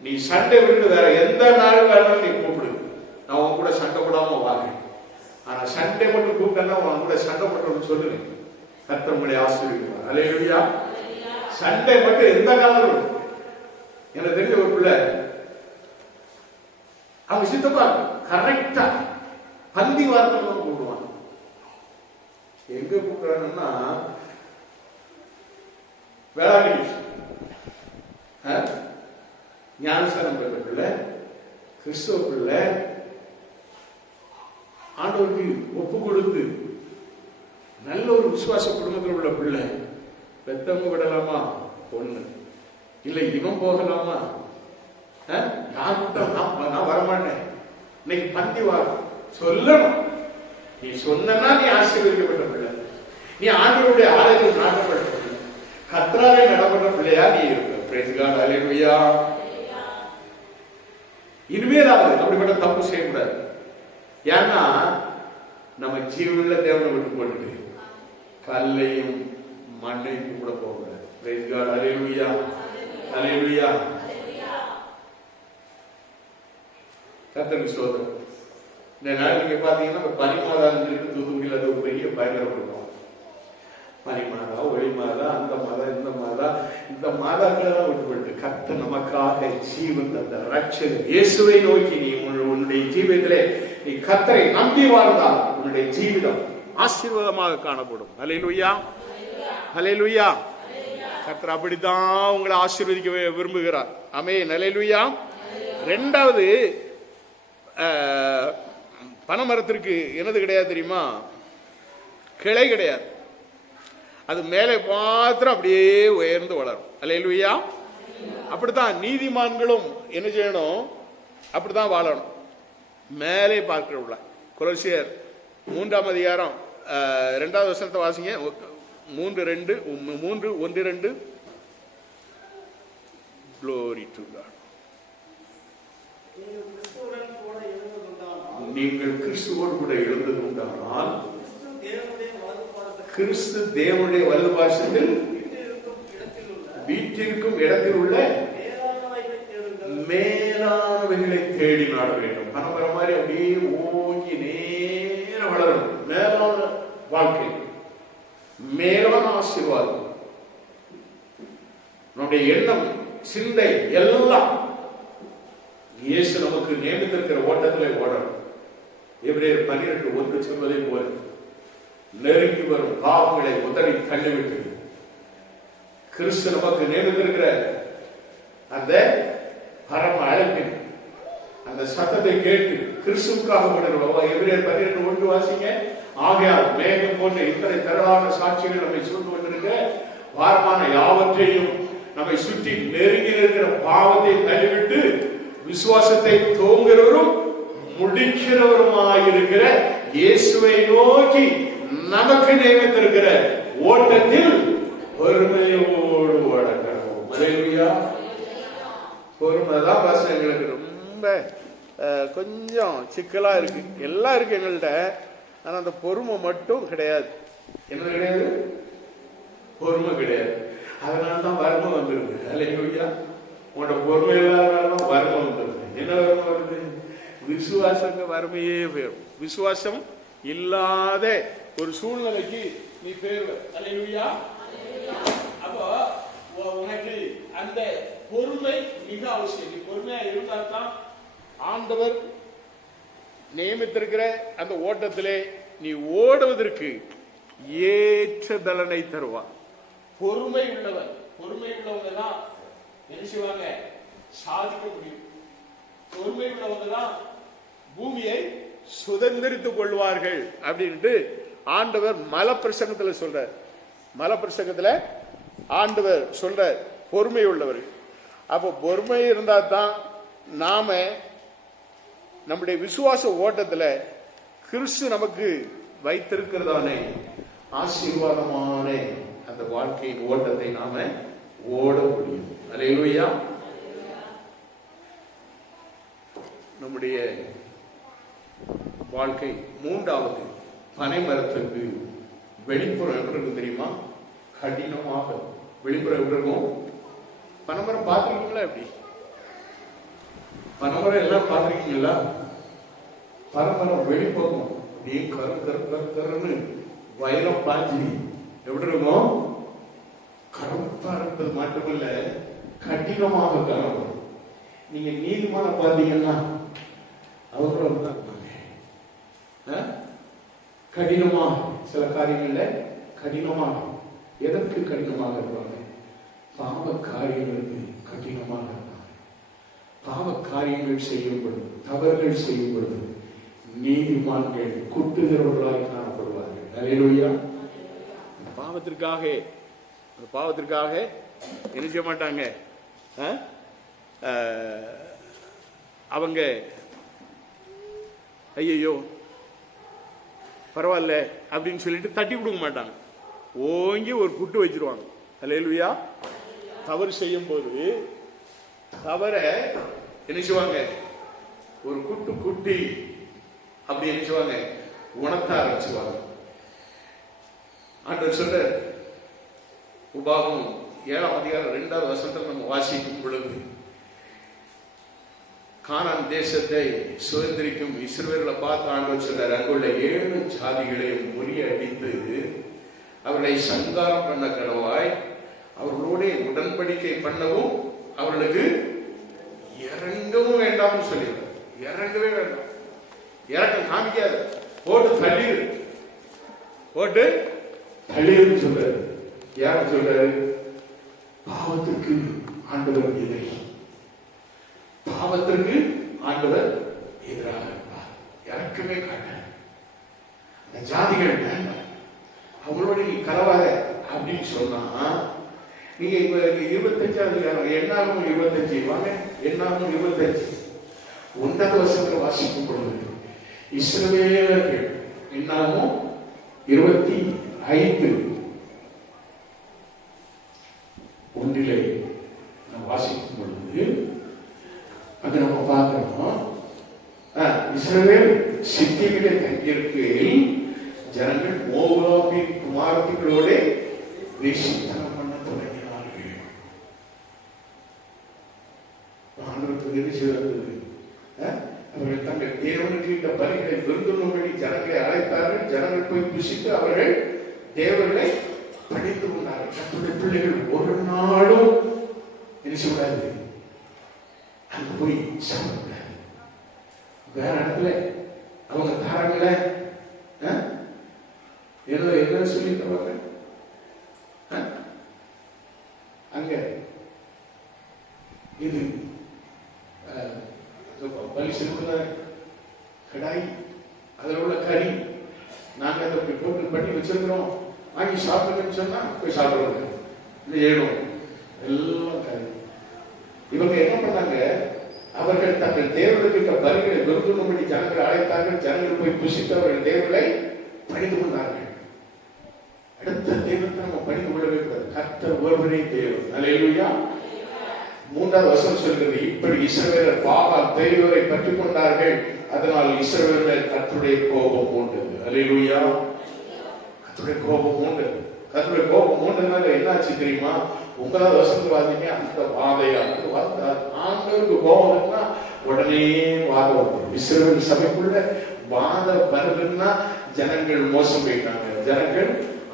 நீ சண்டை விட்டு வேற எந்த நாள் வேணாலும் நீ கூப்பிடு, நான் உன் கூட சண்டை போடாம வாங்க. ஆனா சண்டை மட்டும் கூப்பிட்டா உன் கூட சண்டை போட்டோம்னு சொல்லுங்க, கர்த்தர் உங்களை ஆசீர்வதிப்பார். ஹல்லேலூயா. சண்டை மட்டும் எந்த காலம். எனக்கு தெரிஞ்ச ஒரு பிள்ளை, அவங்க சித்தப்பா கரெக்டா பந்தி வாரத்தில் கூப்பிடுவாங்க. எங்க கூப்பிடுறாங்கன்னா வேளாங்கண்ணி ஞானஸ்தானம் பெற்ற பிள்ளை, கிறிஸ்தவ பிள்ளை, ஆண்டவருக்கு ஒப்பு கொடுத்து நல்ல ஒரு விசுவாச குடும்பத்தில் உள்ள பிள்ளை. பெத்தவங்க விடலாமா ஒண்ணு இல்ல, இவன் போகலாமா? யார் கூட்டம் நான் வரமாட்டேன். இன்னைக்கு பந்தி வாரம் சொல்லணும். நீ சொன்னா நீ ஆசீர்வதிக்கப்பட்ட பிள்ளை, நீ ஆண்டவருடைய ஆலயத்தில் நாட்டப்பட்ட பிள்ளை, கர்த்தராலே நடப்பட்ட பிள்ளையா நீ இருக்க. பிரைஸ் காட், ஹல்லேலூயா. இனிமேலாவது அப்படிப்பட்ட தப்பு செய்யக்கூடாது. ஏன்னா நம்ம ஜீவனுள்ள தேவனை விட்டு போட்டுட்டு கல்லையும் மண்ணையும் கூட போகக்கூடாது. பிரைஸ் காட், ஹல்லேலூயா, ஹல்லேலூயா. கர்த்தருக்கு ஸ்தோத்திரம். இந்த நாள் நீங்க பாத்தீங்கன்னா பனிமாதான் தூத்துக்குடியில் அது ஒரு பெரிய பயங்கரப்படுத்தும். பனிமாதா, ஒளி மாதா, அந்த மாதா, இந்த மாதா, இந்த மாதாக்களெல்லாம் விட்டுப்பட்டு கர்த்தர் நமக்காக ஜீவன் தந்த ரட்சகர் இயேசுவை நோக்கி நீ உன்னுடைய ஜீவிதத்திலே நீ கர்த்தரை நம்பி வாழ்ந்தால் உன்னுடைய ஜீவிதம் ஆசீர்வாதமாக காணப்படும். ஹல்லேலூயா, ஹல்லேலூயா. கர்த்தர் அப்படித்தான் உங்களை ஆசீர்வதிக்க விரும்புகிறார். ஆமென், ஹல்லேலூயா. இரண்டாவது, பனைமரத்திற்கு என்னது கிடையாது தெரியுமா? கிளை கிடையாது. அது மேலே மாத்திரம் அப்படியே உயர்ந்து வளரும். ஹல்லேலூயா. அப்படித்தான் நீதிமான்களும் என்ன செய்யணும்? அப்படித்தான் வாழணும். மேலே பார்க்கிறவங்கள. கொலோசியர் 3ஆம் அதிகாரம் 2வது வசனத்தை வாசிங்க. 3:1-2. Glory to God. நீங்கள் கிறிஸ்துவோடு கூட எழுந்தது உண்டானால் கிறிஸ்து தேவனுடைய வலது பாரசத்தில் வீட்டிற்கும் இடத்தில் உள்ள மேலானவைகளை தேடி நாட வேண்டும். பனமர மாதிரி அப்படியே ஓங்கி நேர வளரணும். மேலான வாழ்க்கை, மேலான ஆசீர்வாதம், நம்முடைய எண்ணம், சிந்தை எல்லாம் இயேசு நமக்கு நியமித்திருக்கிற ஓட்டத்தில் ஓடணும். எபிரேயர் 12:1 சொல்வதை போல நெருங்கி வரும் பாவங்களை உதறி தள்ளிவிட்டு கிறிஸ்து நமக்கு நியமித்திருக்கிற அந்த பரம அழைப்பின் அந்த சத்தத்தை கேட்டு கிறிஸ்துவுக்காக விடுகிறோம். எபிரேயர் 12:1 வாசிங்க. ஆகையால் மேகம் போன்ற இத்தனை திரளான சாட்சிகள் நம்மை சூழ்ந்து கொண்டிருக்கிற பாரமான யாவற்றையும் நம்மை சுற்றி நெருங்கி இருக்கிற பாவத்தை தள்ளிவிட்டு விசுவாசத்தை தோங்குகிறவரும் முடிக்கிறவருமாயிருக்கிற இயேசுவை நோக்கி நமக்கு நியமித்திருக்கிற ஓட்டத்தில் பொறுமையோடு ஓடணும். ஹல்லேலூயா. பொறுமைதான் பாஸ்டர் எங்களுக்கு ரொம்ப கொஞ்சம் சிக்கலா இருக்கு. எல்லாம் இருக்கு எங்கள்கிட்ட, ஆனா அந்த பொறுமை மட்டும் கிடையாது. என்ன கிடையாது? பொறுமை கிடையாது. அதனாலதான் வறுமை வந்துருக்கு. ஹல்லேலூயா. உங்களோட பொறுமை இல்லாதனால வறுமை வந்துருக்கு. என்ன வறுமை வருது? விசுவாசங்க வறுமையே போயிடும். விசுவாசம் இல்லாத ஒரு சூழ்நிலைக்கு நீ போயிருவ. ஹல்லேலூயா. அப்போ உனக்கு அந்த பொறுமை மிக அவசியம். நீ பொறுமையா இருந்தால்தான் ஆண்டவர் நியமித்திருக்கிற அந்த ஓட்டத்திலே நீ ஓடுவதற்கு ஏற்ற பலனை தருவார். பொறுமை உள்ளவர், பொறுமை உள்ளவங்க தான் என்ன செய்வாங்க? சாதிக்க முடியும். பொறுமை உள்ளவங்க தான் பூமியை சுதந்திரித்துக் கொள்வார்கள் அப்படின்ட்டு ஆண்டவர் மலப்பிரசங்கத்தில் சொல்றார். மலப்பிரசங்கத்தில் ஆண்டவர் சொல்ற பொறுமை உள்ளவர்கள். அப்போ பொறுமை இருந்தா தான் நாம நம்முடைய விசுவாச ஓட்டத்துல கிறிஸ்து நமக்கு வைத்திருக்கிறதானே ஆசீர்வாதமான அந்த வாழ்க்கையின் ஓட்டத்தை நாம ஓட முடியும். அல்லேலூயா. நம்முடைய வாழ்க்கை மூன்றாவது, பனை மரத்திற்கு வெளிப்புறம் எப்படி இருக்கும் தெரியுமா? கடினமாக. வெளிப்புறம் எப்படி இருக்கும்? பனைமரம் பார்த்துருக்கீங்களா? எப்படி பனைமரம் எல்லாம் பார்த்துருக்கீங்களா? பனைமரம் வெளிப்பக்கம் அப்படியே கரு கரு கரு கருன்னு வைரம் பாஞ்சி எப்படி இருக்கும்? கருப்பா இருப்பது மட்டுமல்ல, கடினமாக காணப்படும். நீங்க நீதிமானம் பார்த்தீங்கன்னா அவங்களும் தான் கடினமாக, சில காரியங்கள்ல கடினமாக. எதற்கு கடினமாக இருப்பாங்க? பாவ காரியங்களுக்கு கடினமாக இருப்பாங்க. பாவ காரியங்கள் செய்யும் பொழுது, தவறுகள் செய்யும் பொழுது நீதிமான்கள் குட்டுகிறவர்களாய் காணப்படுவார்கள். அல்லேலூயா. பாவத்திற்காக என்ன செய்ய மாட்டாங்க? அவங்க ஐயோ பரவாயில்ல அப்படின்னு சொல்லிட்டு தட்டி கொடுக்க மாட்டாங்க. ஓங்கி ஒரு குட்டு வச்சிருவாங்க. அல்லேலூயா. தவறு செய்யும் போது தவற என்ன செய்வாங்க? ஒரு குட்டு குட்டி அப்படி என்ன செய்வாங்க? உணர்த்த ஆரம்பிச்சுவாங்க. ஆண்டவர் சொல்ற உபாகம் 7ஆம் அதிகாரம் 2வது வசனத்தில் நம்ம வாசிக்கும் பொழுது, கானான் தேசத்தை சுதந்திரிக்கும் இஸ்ரவேலை பார்த்து ஆண்டவர் சொல்றார், அங்குள்ள 7 ஜாதிகளையும் முறியடித்து அவர்களை சங்காரம் பண்ண கடவாய், அவர்களோட உடன்படிக்கை பண்ணவும் அவர்களுக்கு இறங்கவும் வேண்டாம்னு சொல்லிடுறார். இறங்கவே வேண்டாம், இறக்கம் காமிக்காது, போட்டு தள்ளிரு சொல்றாரு. யார் சொல்றாரு? பாவத்திற்கு ஆண்டவர் எதிரி. பாவத்திற்கு ஆண்டவர் எதிராக இருப்பார். இறக்கமே காட்ட ஜாதிகள் அவங்களோட நீ கலவாத அப்படின்னு சொன்னா, நீங்க இப்ப 25வது எண்ணாகும் 25 வாங்க, எண்ணாகும் 25 1வது வசனத்தில் வாசிக்கும் பொழுது இஸ்ரவேலர்கள் எண்ணாகும் 25 1 நம்ம வாசிக்கும் பொழுது அது நம்ம பார்க்கிறோம். இஸ்ரவேல் சித்தியிலே தங்கியிருக்கையில் ஜனங்கள் மோவாபின் குமாரத்திகளோட வேசித்தனம் பண்ண தொடங்கினார்கள். ஆண்டவருக்கு என்ன செய்வது? அவர்கள் தங்கள் தேவனுக்கு இந்த பலிகளை விருந்தும்படி ஜனங்களை அழைத்தார்கள். ஜனங்கள் போய் புசித்து அவர்கள் தேவர்களை படித்து கொண்டார்கள். தன்னுடைய பிள்ளைகள் ஒரு நாளும் என்ன செய்யக்கூடாது? அங்க போய் சாப்பிடக்கூடாது. வேற இடத்துல அவங்க தாரங்கள என்ன சொல்லி தருவாங்க? அங்க இது பலி செலுத்தின கடாய், அதில் உள்ள கறி நாங்க அதை போட்டு பண்ணி வச்சிருக்கிறோம், வாங்கி சாப்பிடுங்கன்னு சொன்னா போய் சாப்பிடுவாங்க. இந்த ஏழும் எல்லாம் கறி. இவங்க என்ன பண்ணாங்க? அவர்கள் தங்கள் தேவர்களுக்கு பலிகளை விருந்தும்படி ஜனங்களை அழைத்தார்கள். ஜனங்கள் போய் புசித்து அவர்கள் தேவர்களை பணிந்து கொண்டார்கள். அடுத்த தெய்வத்தை நம்ம பணிந்து கொள்ளவே கூடாது. கர்த்தர் ஒருவரே தேவன். அல்லேலூயா. 3வது வசனம் சொல்கிறது, இப்படி இஸ்ரவேலர் பாகால் பெரியோரை பற்றிக் கொண்டார்கள், அதனால் இஸ்ரவேலர் கர்த்தருடைய கோபம் மூண்டது. அல்லேலூயா. கர்த்தருடைய கோபம் மூண்டது. கர்த்தருடைய கோபம் மூண்டதுனால என்னாச்சு தெரியுமா? 9வது வசனத்துல வாசிங்க, அந்த வாதையா ஆண்டவருக்கு கோபம் இருக்குன்னா உடனே வாதம் வரும். இஸ்ரவேல் சபைக்குள்ள வாதம் வருதுன்னா ஜனங்கள் மோசம் போயிட்டாங்க. ஜனங்கள்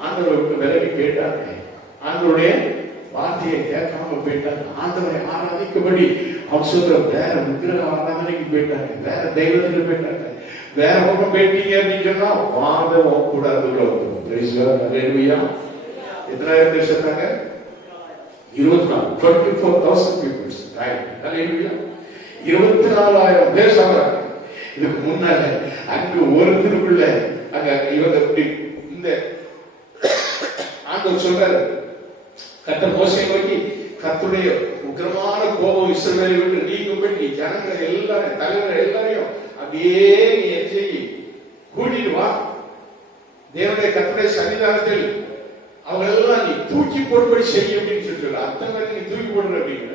ஆண்டவருக்கு விலகி போயிட்டாங்க. ஆண்டவருடைய வார்த்தையை கேட்காம போயிட்டாங்க. ஆண்டவரை ஆராதிக்கபடி அவங்க சொல்ற வேற விக்கிரக ஆராதனைக்கு போயிட்டாங்க, வேற தெய்வத்துக்கு போயிட்டாங்க. வேற பக்கம் போயிட்டீங்க அப்படின்னு சொன்னா வாதம் கூடாது. எத்தனாயிரம் பேர் சேர்த்தாங்க? 24,000 பீப்புள்ஸ். 24,000 பேர் சாப்பிடுறாங்க. இதுக்கு முன்னால அங்க ஒரு திருக்குள்ள அங்க இவங்க இந்த ஆண்டவர் சொல்றாரு, கர்த்தர் மோசேயை நோக்கி, கர்த்தருடைய உக்கிரமான கோபம் இஸ்ரவேலை விட்டு நீங்கும்படி ஜனங்களை எல்லாரும் தலைவர் எல்லாரையும் அப்படியே நீ என் கூட்டிட்டு வா, தேவனுடைய கர்த்தருடைய சன்னிதானத்தில் அவங்க எல்லாம் நீ தூக்கி போடும்படி செய்ய அப்படின்னு சொல்லிட்டு அத்தனை பேர் நீ தூக்கி போடுற அப்படிங்கிற.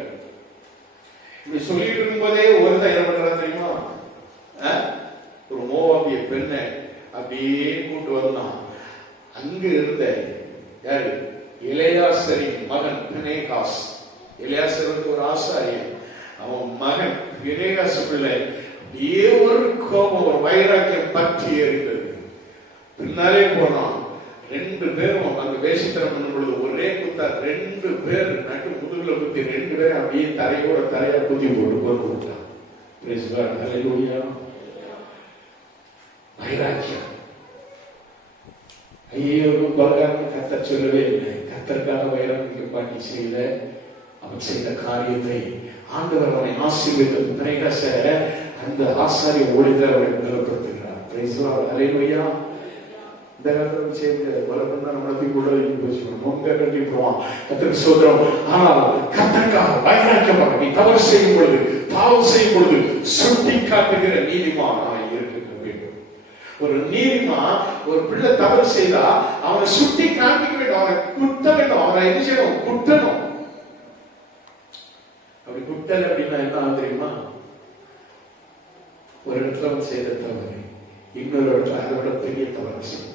இப்படி சொல்லிட்டு இருக்கும் போதே ஒருத்தன் என்ன பண்றான் தெரியுமா? ஒரு மோவாபிய பெண்ணை அப்படியே கூட்டு வந்தான். அங்கு இருந்த யாரு? எலெயாசரின் மகன் பினேகாஸ். எலெயாசர் ஒரு ஆசாரியன். அவன் மகன் பினேகாஸ் பிள்ளை அப்படியே ஒரு கோபம், ஒரு வைராக்கியம் பற்றி எறிந்தது. பின்னாலே போனான். 2 பேரும் அந்த வேஷத்தனம் பண்ணும் பொழுது ஒரே குத்தா 2 பேர் நட்டு முதுகுல குத்தி 2 பேரும் அப்படியே தரையோட தரையா குத்தி போட்டு கொண்டு விட்டான். வைராக்கியம். ஐயோ பலகாரம் கத்தர் சொல்லவே இல்லை. கத்தற்காக வைராக்கியம் பாட்டி செய்த அவன் செய்த காரியத்தை ஆண்டவர் அவனை ஆசீர்வதித்த பினேகாஸ அந்த ஆசாரிய ஊழியர் அவனை நிலப்படுத்துகிறார். ஹல்லேலூயா. இந்த காலத்தில் சேர்ந்து வளர்ந்தா நம்மளை கூட கண்டிப்பான் கத்தருக்கு சோதரம். ஆனால் கத்தற்காக வைராக்கியமாக நீ தவறு செய்யும் பொழுது, பாவம் செய்யும் பொழுது சுட்டி காட்டுகிற நீதிமானாய் இருக்க வேண்டும். ஒரு நீதிமான் ஒரு பிள்ளை தவறு செய்தா அவனை சுட்டி காண்பிக்க வேண்டும், அவனை குட்ட வேண்டும், அவனை என்ன செய்யணும்? குட்டணும். அப்படி குட்டல் அப்படின்னா என்ன தெரியுமா? ஒரு இடத்துல செய்த தவறு இன்னொரு இடத்துல அதை விட பெரிய தவறு செய்யும்,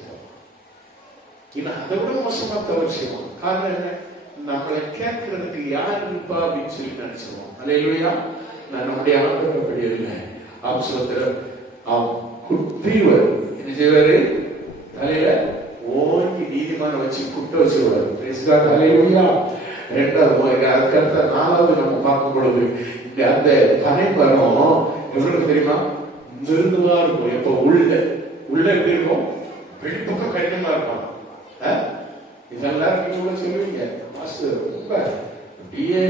இன்னும் அதை விட மோசமா தவறு செய்வோம். காரணம் என்ன? நம்மளை கேட்கறதுக்கு யார் இருப்பா அப்படின்னு சொல்லி நினைச்சுவோம். அல்லேலூயா. நான் நம்முடைய ஆண்டவர் அப்படி இல்லை. அவசரத்தில் குட்டிவர் என்ன செய்வாரு? தலையில ஓங்கி நீதிமான வச்சு குட்ட வச்சுருவாரு. அல்லேலூயா. 2வது அதுக்கடுத்த 4வது நம்ம பார்க்கும் பொழுது இந்த அந்த பனை மரம் எவ்வளவு தெரியுமா? மிருதுவா இருக்கும். எப்ப உள்ள எப்படி இருக்கும்? வெளிப்பக்கம் கடினமா இருக்கும். இதெல்லாம் நீங்க சொல்லுவீங்க மாஸ்டர் ரொம்ப அப்படியே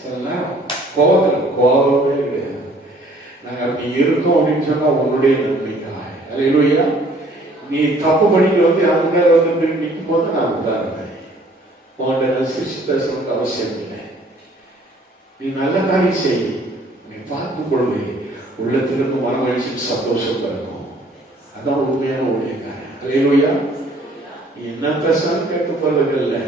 சில நேரம் கோபமே கிடையாது. நாங்க அப்படி இருக்கோம் அப்படின்னு சொன்னா உன்னுடைய நன்மைக்காக. அல்லேலூயா. நீ தப்பு பண்ணிட்டு வந்து அவங்க வந்து நிற்கும் போது நான் உதாரணேன். உன்கிட்ட சிரிச்சு பேசணும்னு அவசியம் இல்லை. நீ நல்ல காரியம் செய். நீ பார்க்கும் பொழுது உள்ளத்திலிருந்து மனமகிழ்ச்சி சந்தோஷம் இருக்கும். அதான் உண்மையான ஊழியக்காரன். அல்லேலூயா. நீ என்ன பேசாலும் கேட்க போறது இல்லை.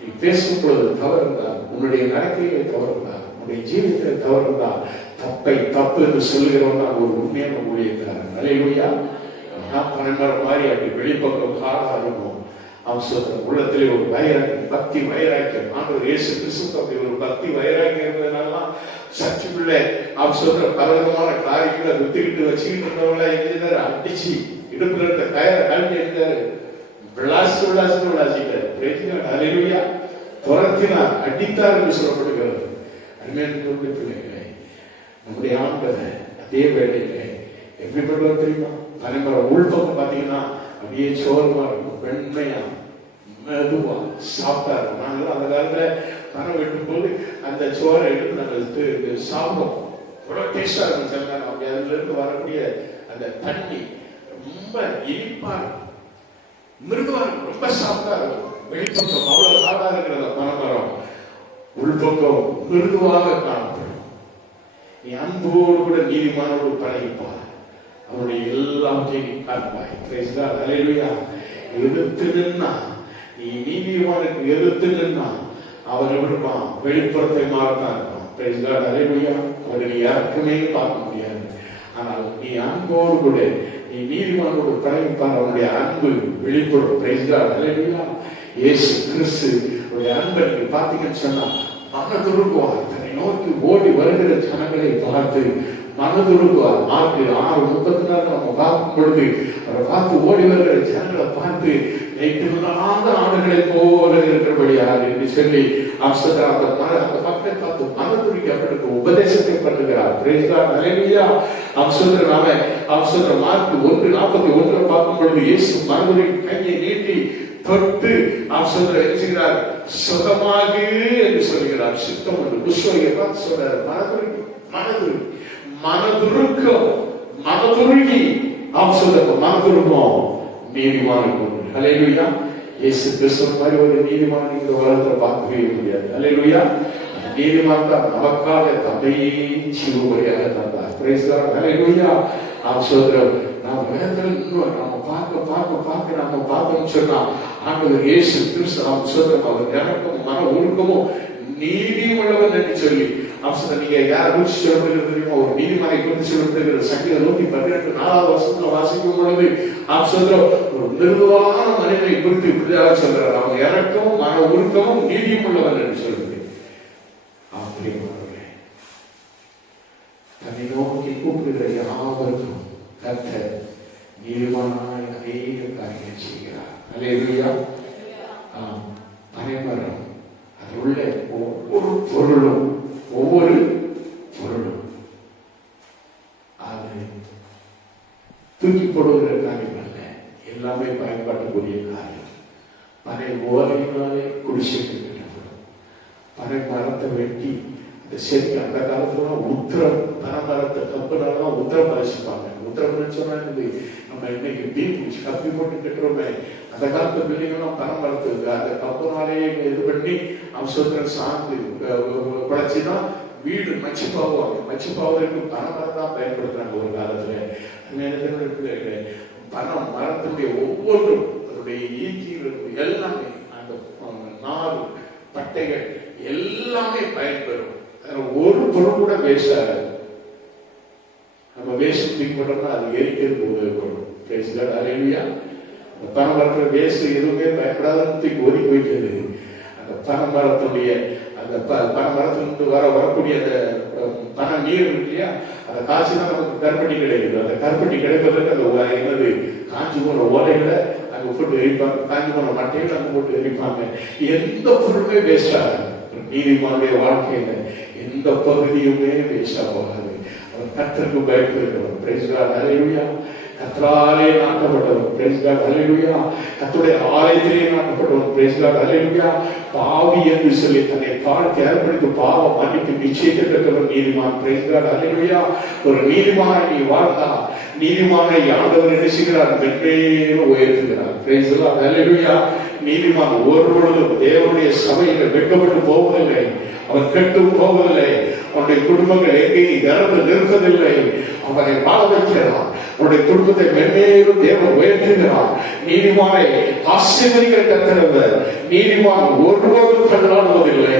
நீ பேசும் பொழுது தவறு இருந்தால், உன்னுடைய நடக்கையிலே தவறு இருந்தால், உன்னுடைய ஜீவிதத்திலே தவறு இருந்தால் தப்பை தப்பு என்று சொல்லுகிறவன் தான் ஒரு உண்மையான ஊழியக்காரன். அல்லேலூயா. பனைமரம் மாதிரி அப்படி வெளிப்பக்கம் காலாக இருக்கும். அவன் உள்ளத்திலே ஒரு வைராக்கியம், பக்தி வைராக்கியம். ஆண்டவர் இயேசு கிறிஸ்துவுக்கு அப்படி ஒரு பக்தி வைராக்கியம் இருந்ததுனால சர்ச்சுக்குள்ளே அவன் சொல்ற பலவிதமான காரியங்களை வித்துக்கிட்டு வச்சுக்கிட்டு இருந்தவங்கள எழுதினாரு. அடிச்சு இடுப்புல இருக்க கயரை கழட்டி எழுந்தாரு. விளாசிட்டாரு. துரத்தினார், அடித்தார் என்று சொல்லப்படுகிறது. அருமையான பிள்ளைகளே, நம்முடைய ஆண்டவர் அதே வேளையிலே எப்படிப்பட்டவர் தெரியுமா? பனைமரம் உள்பக்கம் பாத்தீங்கன்னா அப்படியே சோர்வா இருக்கும், வெண்மையா மெதுவா சாப்பிட்டாரு. நாங்களும் அந்த காலத்துல பணம் வெட்டும் போது அந்த சோறை எடுத்து நாங்கள் சாப்பிடுவோம். இவ்வளவு டேஸ்டா இருக்கும். சில நேரம் அப்படி அதுல இருந்து வரக்கூடிய அந்த தண்ணி ரொம்ப இனிப்பா இருக்கும், மிருதுவா இருக்கும், ரொம்ப சாப்பிட்டா இருக்கும். வெளிப்பக்கம் அவ்வளவு சாதா இருக்கிறத பனைமரம் உள்பக்கம் மிருதுவாக காணப்படும். நீ அன்போடு கூட நீதிமானோடு பழகிப்பார். அவருடைய எல்லாத்தையும் காண்பாய். அல்லேலூயா. எதிர்த்து நின்னா, நீ நீதிமானுக்கு எதிர்த்து நின்னா அவர் விடுப்பான், வெளிப்புறத்தை மாறத்தான் இருப்பான். அல்லேலூயா. அவரை நீ யாருக்குமே பார்க்க முடியாது. ஆனால் நீ அன்போடு கூட நீ நீதிமானோடு பழகிப்பார். அவருடைய அன்பு வெளிப்படும். அல்லேலூயா. இயேசு கிறிஸ்து அன்பை நீங்க பார்த்தீங்கன்னு சொன்னா மனதுருகுவார். தன்னை நோக்கி ஓடி வருகிற ஜனங்களை பார்த்து மனதுருகுவார். மார்க்கு 6:34 நம்ம பார்க்கும் பொழுது அவரை பார்த்து ஓடி வருகிற ஜனங்களை பார்த்து அந்த ஆடுகளை போல இருக்கிறபடியார் என்று சொல்லி அந்த மக்களை பார்த்து மனதுருக்கப்பட்டு உபதேசத்தை பண்ணுகிறார். மார்க்கு 1:41 பார்க்கும் பொழுது இயேசு மனதுரை கையை நீட்டி தொட்டு சொல்கிறார், சுகமாக என்று சொல்கிறார். சுத்தம் என்று புஷ்பையை பார்த்து சொல்றார். மனதுருக்கம், மனதுருகி மனதுருக்கம் நீதிமானுக்கு உண்டு. அல்லேலூயா. இயேசு கிறிஸ்து மாதிரி ஒரு நீதிமான இந்த உலகத்துல பார்க்கவே முடியாது. அல்லேலூயா. நீதிமான் தான் நமக்காக தன்னையே சிவபலியாக தந்தார். Praise God. அல்லேலூயா. நாம் வேதத்தில் நம்ம பார்க்க நம்ம பார்த்தோம்னு சொன்னா ஆண்டவர் இயேசு கிறிஸ்து சொல்றோம், அவர் இறக்கமும் மன ஒழுக்கமும் நீதியும் உள்ளவர் என்று சொல்லி நீங்க யாரை குறிச்சு சொல்லப்படுகிறது தெரியுமா? ஒரு நீதிமனை குறித்து சொல்லப்படுகிறது. சங்கீதம் 118 வாசிக்கும் பொழுது சொல்றோம், ஒரு மிருதுவான மனிதனை குறித்து இப்படியாக சொல்றார், அவங்க இறக்கமும் மன ஒழுக்கமும் நீதியும் உள்ளவர் என்று சொல்லுது. அப்படியே தன்னை நோக்கி கூப்பிடுகிற யாவருக்கும் கர்த்தர் நீதிமானாய் அநேக காரியங்கள் செய்கிறார். அல்லேலூயா. பனைமரம் அதில் உள்ள ஒவ்வொரு பொருளும் அது தூக்கி போடுகிற காரியம் அல்ல, எல்லாமே பயன்படக்கூடிய காரியம். பனை ஓலையினாலே குடிசைக்கு கட்டப்படும். பனை மரத்தை வெட்டி அந்த செடி அந்த காலத்துல உத்திரம் பனைமரத்தை கப்புனாலதான் உத்திரம் பறிச்சுப்பாங்க. உத்திரம் சொன்னா நம்ம இன்னைக்கு பீப்பு கப்பி போட்டு கட்டுறோமே, அந்த காலத்து பிள்ளைங்களும் பனைமரத்துக்கு அந்த கப்புனாலேயே இது பண்ணி அவசரத்தில் சார்ந்து குழைச்சிதான் வீடு மச்சு பாவுவாங்க. மச்சு பாவதற்கு பனைமரம் தான் பயன்படுத்துறாங்க ஒரு காலத்துல. பிள்ளைகளை பனம் மரத்துடைய ஒவ்வொன்றும் அதனுடைய ஈக்கீடு எல்லாமே அந்த நாறு பட்டைகள் எல்லாமே பயன்பெறும். ஒரு பொருள் கூட வேஸ்ட் ஆகாது. நம்ம வேஸ்ட் திங்க் பண்றோம்னா அது எரிக்கிறதுக்கு உபயோகப்படும். அல்லேலூயா. அந்த பனைமரத்துல வேஸ்ட் எதுவுமே பயன்படாத ஒதுக்கி வைக்கிறது. அந்த பனைமரத்துடைய அந்த பனைமரத்திலிருந்து வரக்கூடிய அந்த பனை நீர் இருக்கு இல்லையா, அந்த காய்ச்சி தான் நமக்கு கருப்பட்டி கிடைக்குது. அந்த கருப்பட்டி கிடைப்பதற்கு அந்த என்னது காஞ்சி போன ஓலைகளை அங்க போட்டு எரிப்பாங்க, காஞ்சி போன மட்டைகளை அங்க போட்டு எரிப்பாங்க. எந்த பொருளுமே வேஸ்ட் ஆகாது. நீதிமானுடைய வாழ்க்கையில எந்த பகுதியுமே வேஸ்டா போகாது. அவர் கர்த்தருக்கு பயப்படுகிறவர். Price God. அல்லேலூயா. கர்த்தராலே நாட்டப்பட்டவர். Price God. அல்லேலூயா. கர்த்தருடைய ஆலயத்திலே நாட்டப்பட்டவர். Price God. அல்லேலூயா. பாவி என்று சொல்லி தன்னை தாழ்த்தி ஏற்படுத்தி பாவ மன்னிப்பு நிச்சயிக்கப்பட்டவர் நீதிமான். Praise God. அல்லேலூயா. ஒரு நீதிமானை நீ வாழ்ந்தா நீதிமானை ஆண்டவர் என்ன செய்கிறார்? மென்மேலும் உயர்த்துகிறார். Price God. அல்லேலூயா. நீதிமான் ஒரு பொழுதும் தேவனுடைய சபையில வெட்கப்பட்டு போவதில்லை, அவன் கெட்டு போவதில்லை, அவனுடைய குடும்பங்கள் எங்கேயும் இறந்து நிற்பதில்லை. அவனை வாழ வைக்கிறான். அவனுடைய குடும்பத்தை மென்மேலும் தேவன் உயர்த்துகிறான். நீதிமானை ஆசீர்வதிக்கிற கர்த்தர். நீதிமான் ஒருவரும் தள்ளாடுவதில்லை.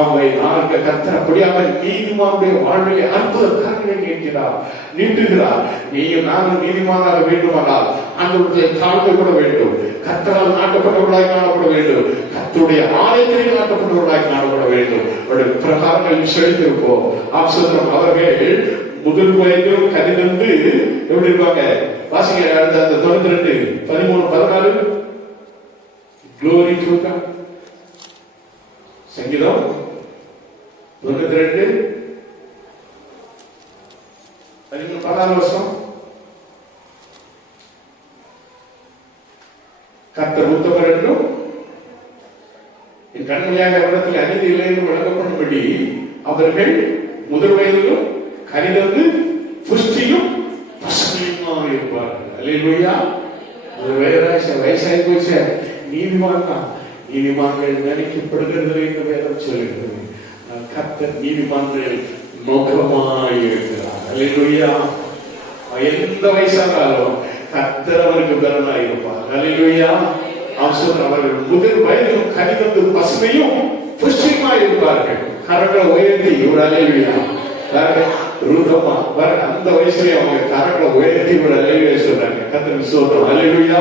அவை நான்கு கர்த்தர் அப்படியாக நீதிமானுடைய வாழ்விலே அற்புத காரியங்களை கேட்கிறார், நீட்டுகிறார். நீயும் நானும் நீதிமானாக வேண்டுமானால் ஆண்டவருடைய தாழ்மைப்பட வேண்டும். கர்த்தரால் நாட்டப்பட்டவர்களாய் காணப்பட வேண்டும். கர்த்தருடைய ஆலயத்திலே நாட்டப்பட்டவர்களாய் காணப்பட வேண்டும். அவருடைய பிரகாரங்கள் செழித்திருப்போம். ஆப்சோதரம் அவர்கள் முதல் வயதிலும் கனிதந்து எப்படி இருப்பாங்க? வாசிங்க அந்த 92 13 14 Glory to God. சங்கீதம் 92 14 வருஷம். கர்த்தர் உத்தமர் என்றும் என் கண்மணியாக அவரிடத்தில் அநீதி இல்லை என்று வழங்கப்படும்படி அவர்கள் முதல் வயதிலும் கனிதந்து புஷ்டியும் பசுமையுமாக இருப்பார்கள். அல்லேலூயா. வயசாகி போச்சு. நீதிமான் தான். நீதிமான்கள் நினைக்கப்படுகிறது என்று வேதம் சொல்லுகிறது. கர்த்தர் நீதிமான்கள் நோக்கமாய் இருக்கிறார். அல்லேலூயா. எந்த வயசானாலும் கர்த்தர் அவருக்கு பலனாய் இருப்பார். அல்லேலூயா. அவர்கள் முதல் வயதிலும் கனிதந்து பசுமையும் புஷ்டியுமாய் இருப்பார்கள். கரங்களை உயர்த்தி ஒரு அல்லேலூயா. ரூதமா அந்த வயசுல அவங்க கரங்களை உயர்த்தி ஒரு அல்லேலூயா சொல்றாங்க. கர்த்தருக்கு ஸ்தோத்திரம். அல்லேலூயா.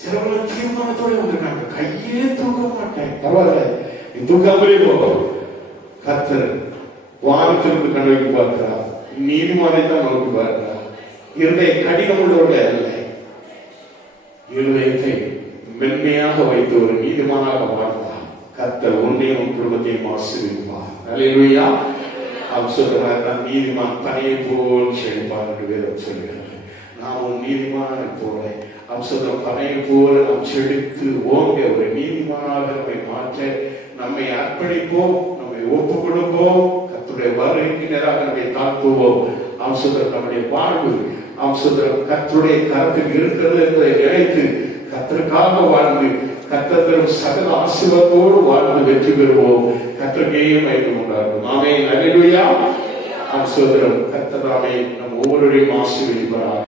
சிலவங்க தீர்மானத்தோட வந்திருக்காங்க, கையே தூக்க மாட்டேன், பரவாயில்ல நீ தூக்காமலே போகும். கர்த்தர் வானத்திலிருந்து கண்ணோக்கி பார்க்கிறார். நீதிமானை தான் நோக்கி பார்க்கிறார். இருதய கடினம் உள்ளவர்கள் அல்ல, இருதயத்தை மென்மையாக வைத்து ஒரு நீதிமானாக வாழ்ந்தார். கர்த்தர் உன்னையும் குடும்பத்தையும் ஆசீர்வதிப்பார். அல்லேலூயா. அவர் சொல்றார், நீதிமான் பனையை போல் செழிப்பார் என்று வேதம் சொல்கிறது. நாம் நீதிமானை போல அவசரம் பனையை போல நாம் செழித்து ஓங்க ஒரு நீதிமானாக நம்மை மாற்ற நம்மை அர்ப்பணிப்போம், நம்மை ஒப்பு கொடுப்போம். கர்த்தருடைய வருகைக்கு நேராக நம்மை தாக்குவோம். அவசரம் நம்முடைய வாழ்வு அவசரம் கர்த்தருடைய கரத்தில் இருக்கிறது என்பதை நினைத்து கர்த்தருக்காக வாழ்ந்து கர்த்தரும் சகல ஆசீர்வாதத்தோடு வாழ்ந்து வெற்றி பெறுவோம். கர்த்தருக்கே மகிமை உண்டாகும். ஆமென். அல்லேலூயா. அவசரம் கர்த்தர் நம் ஒவ்வொருவரையும் ஆசீர்வதிப்பார்.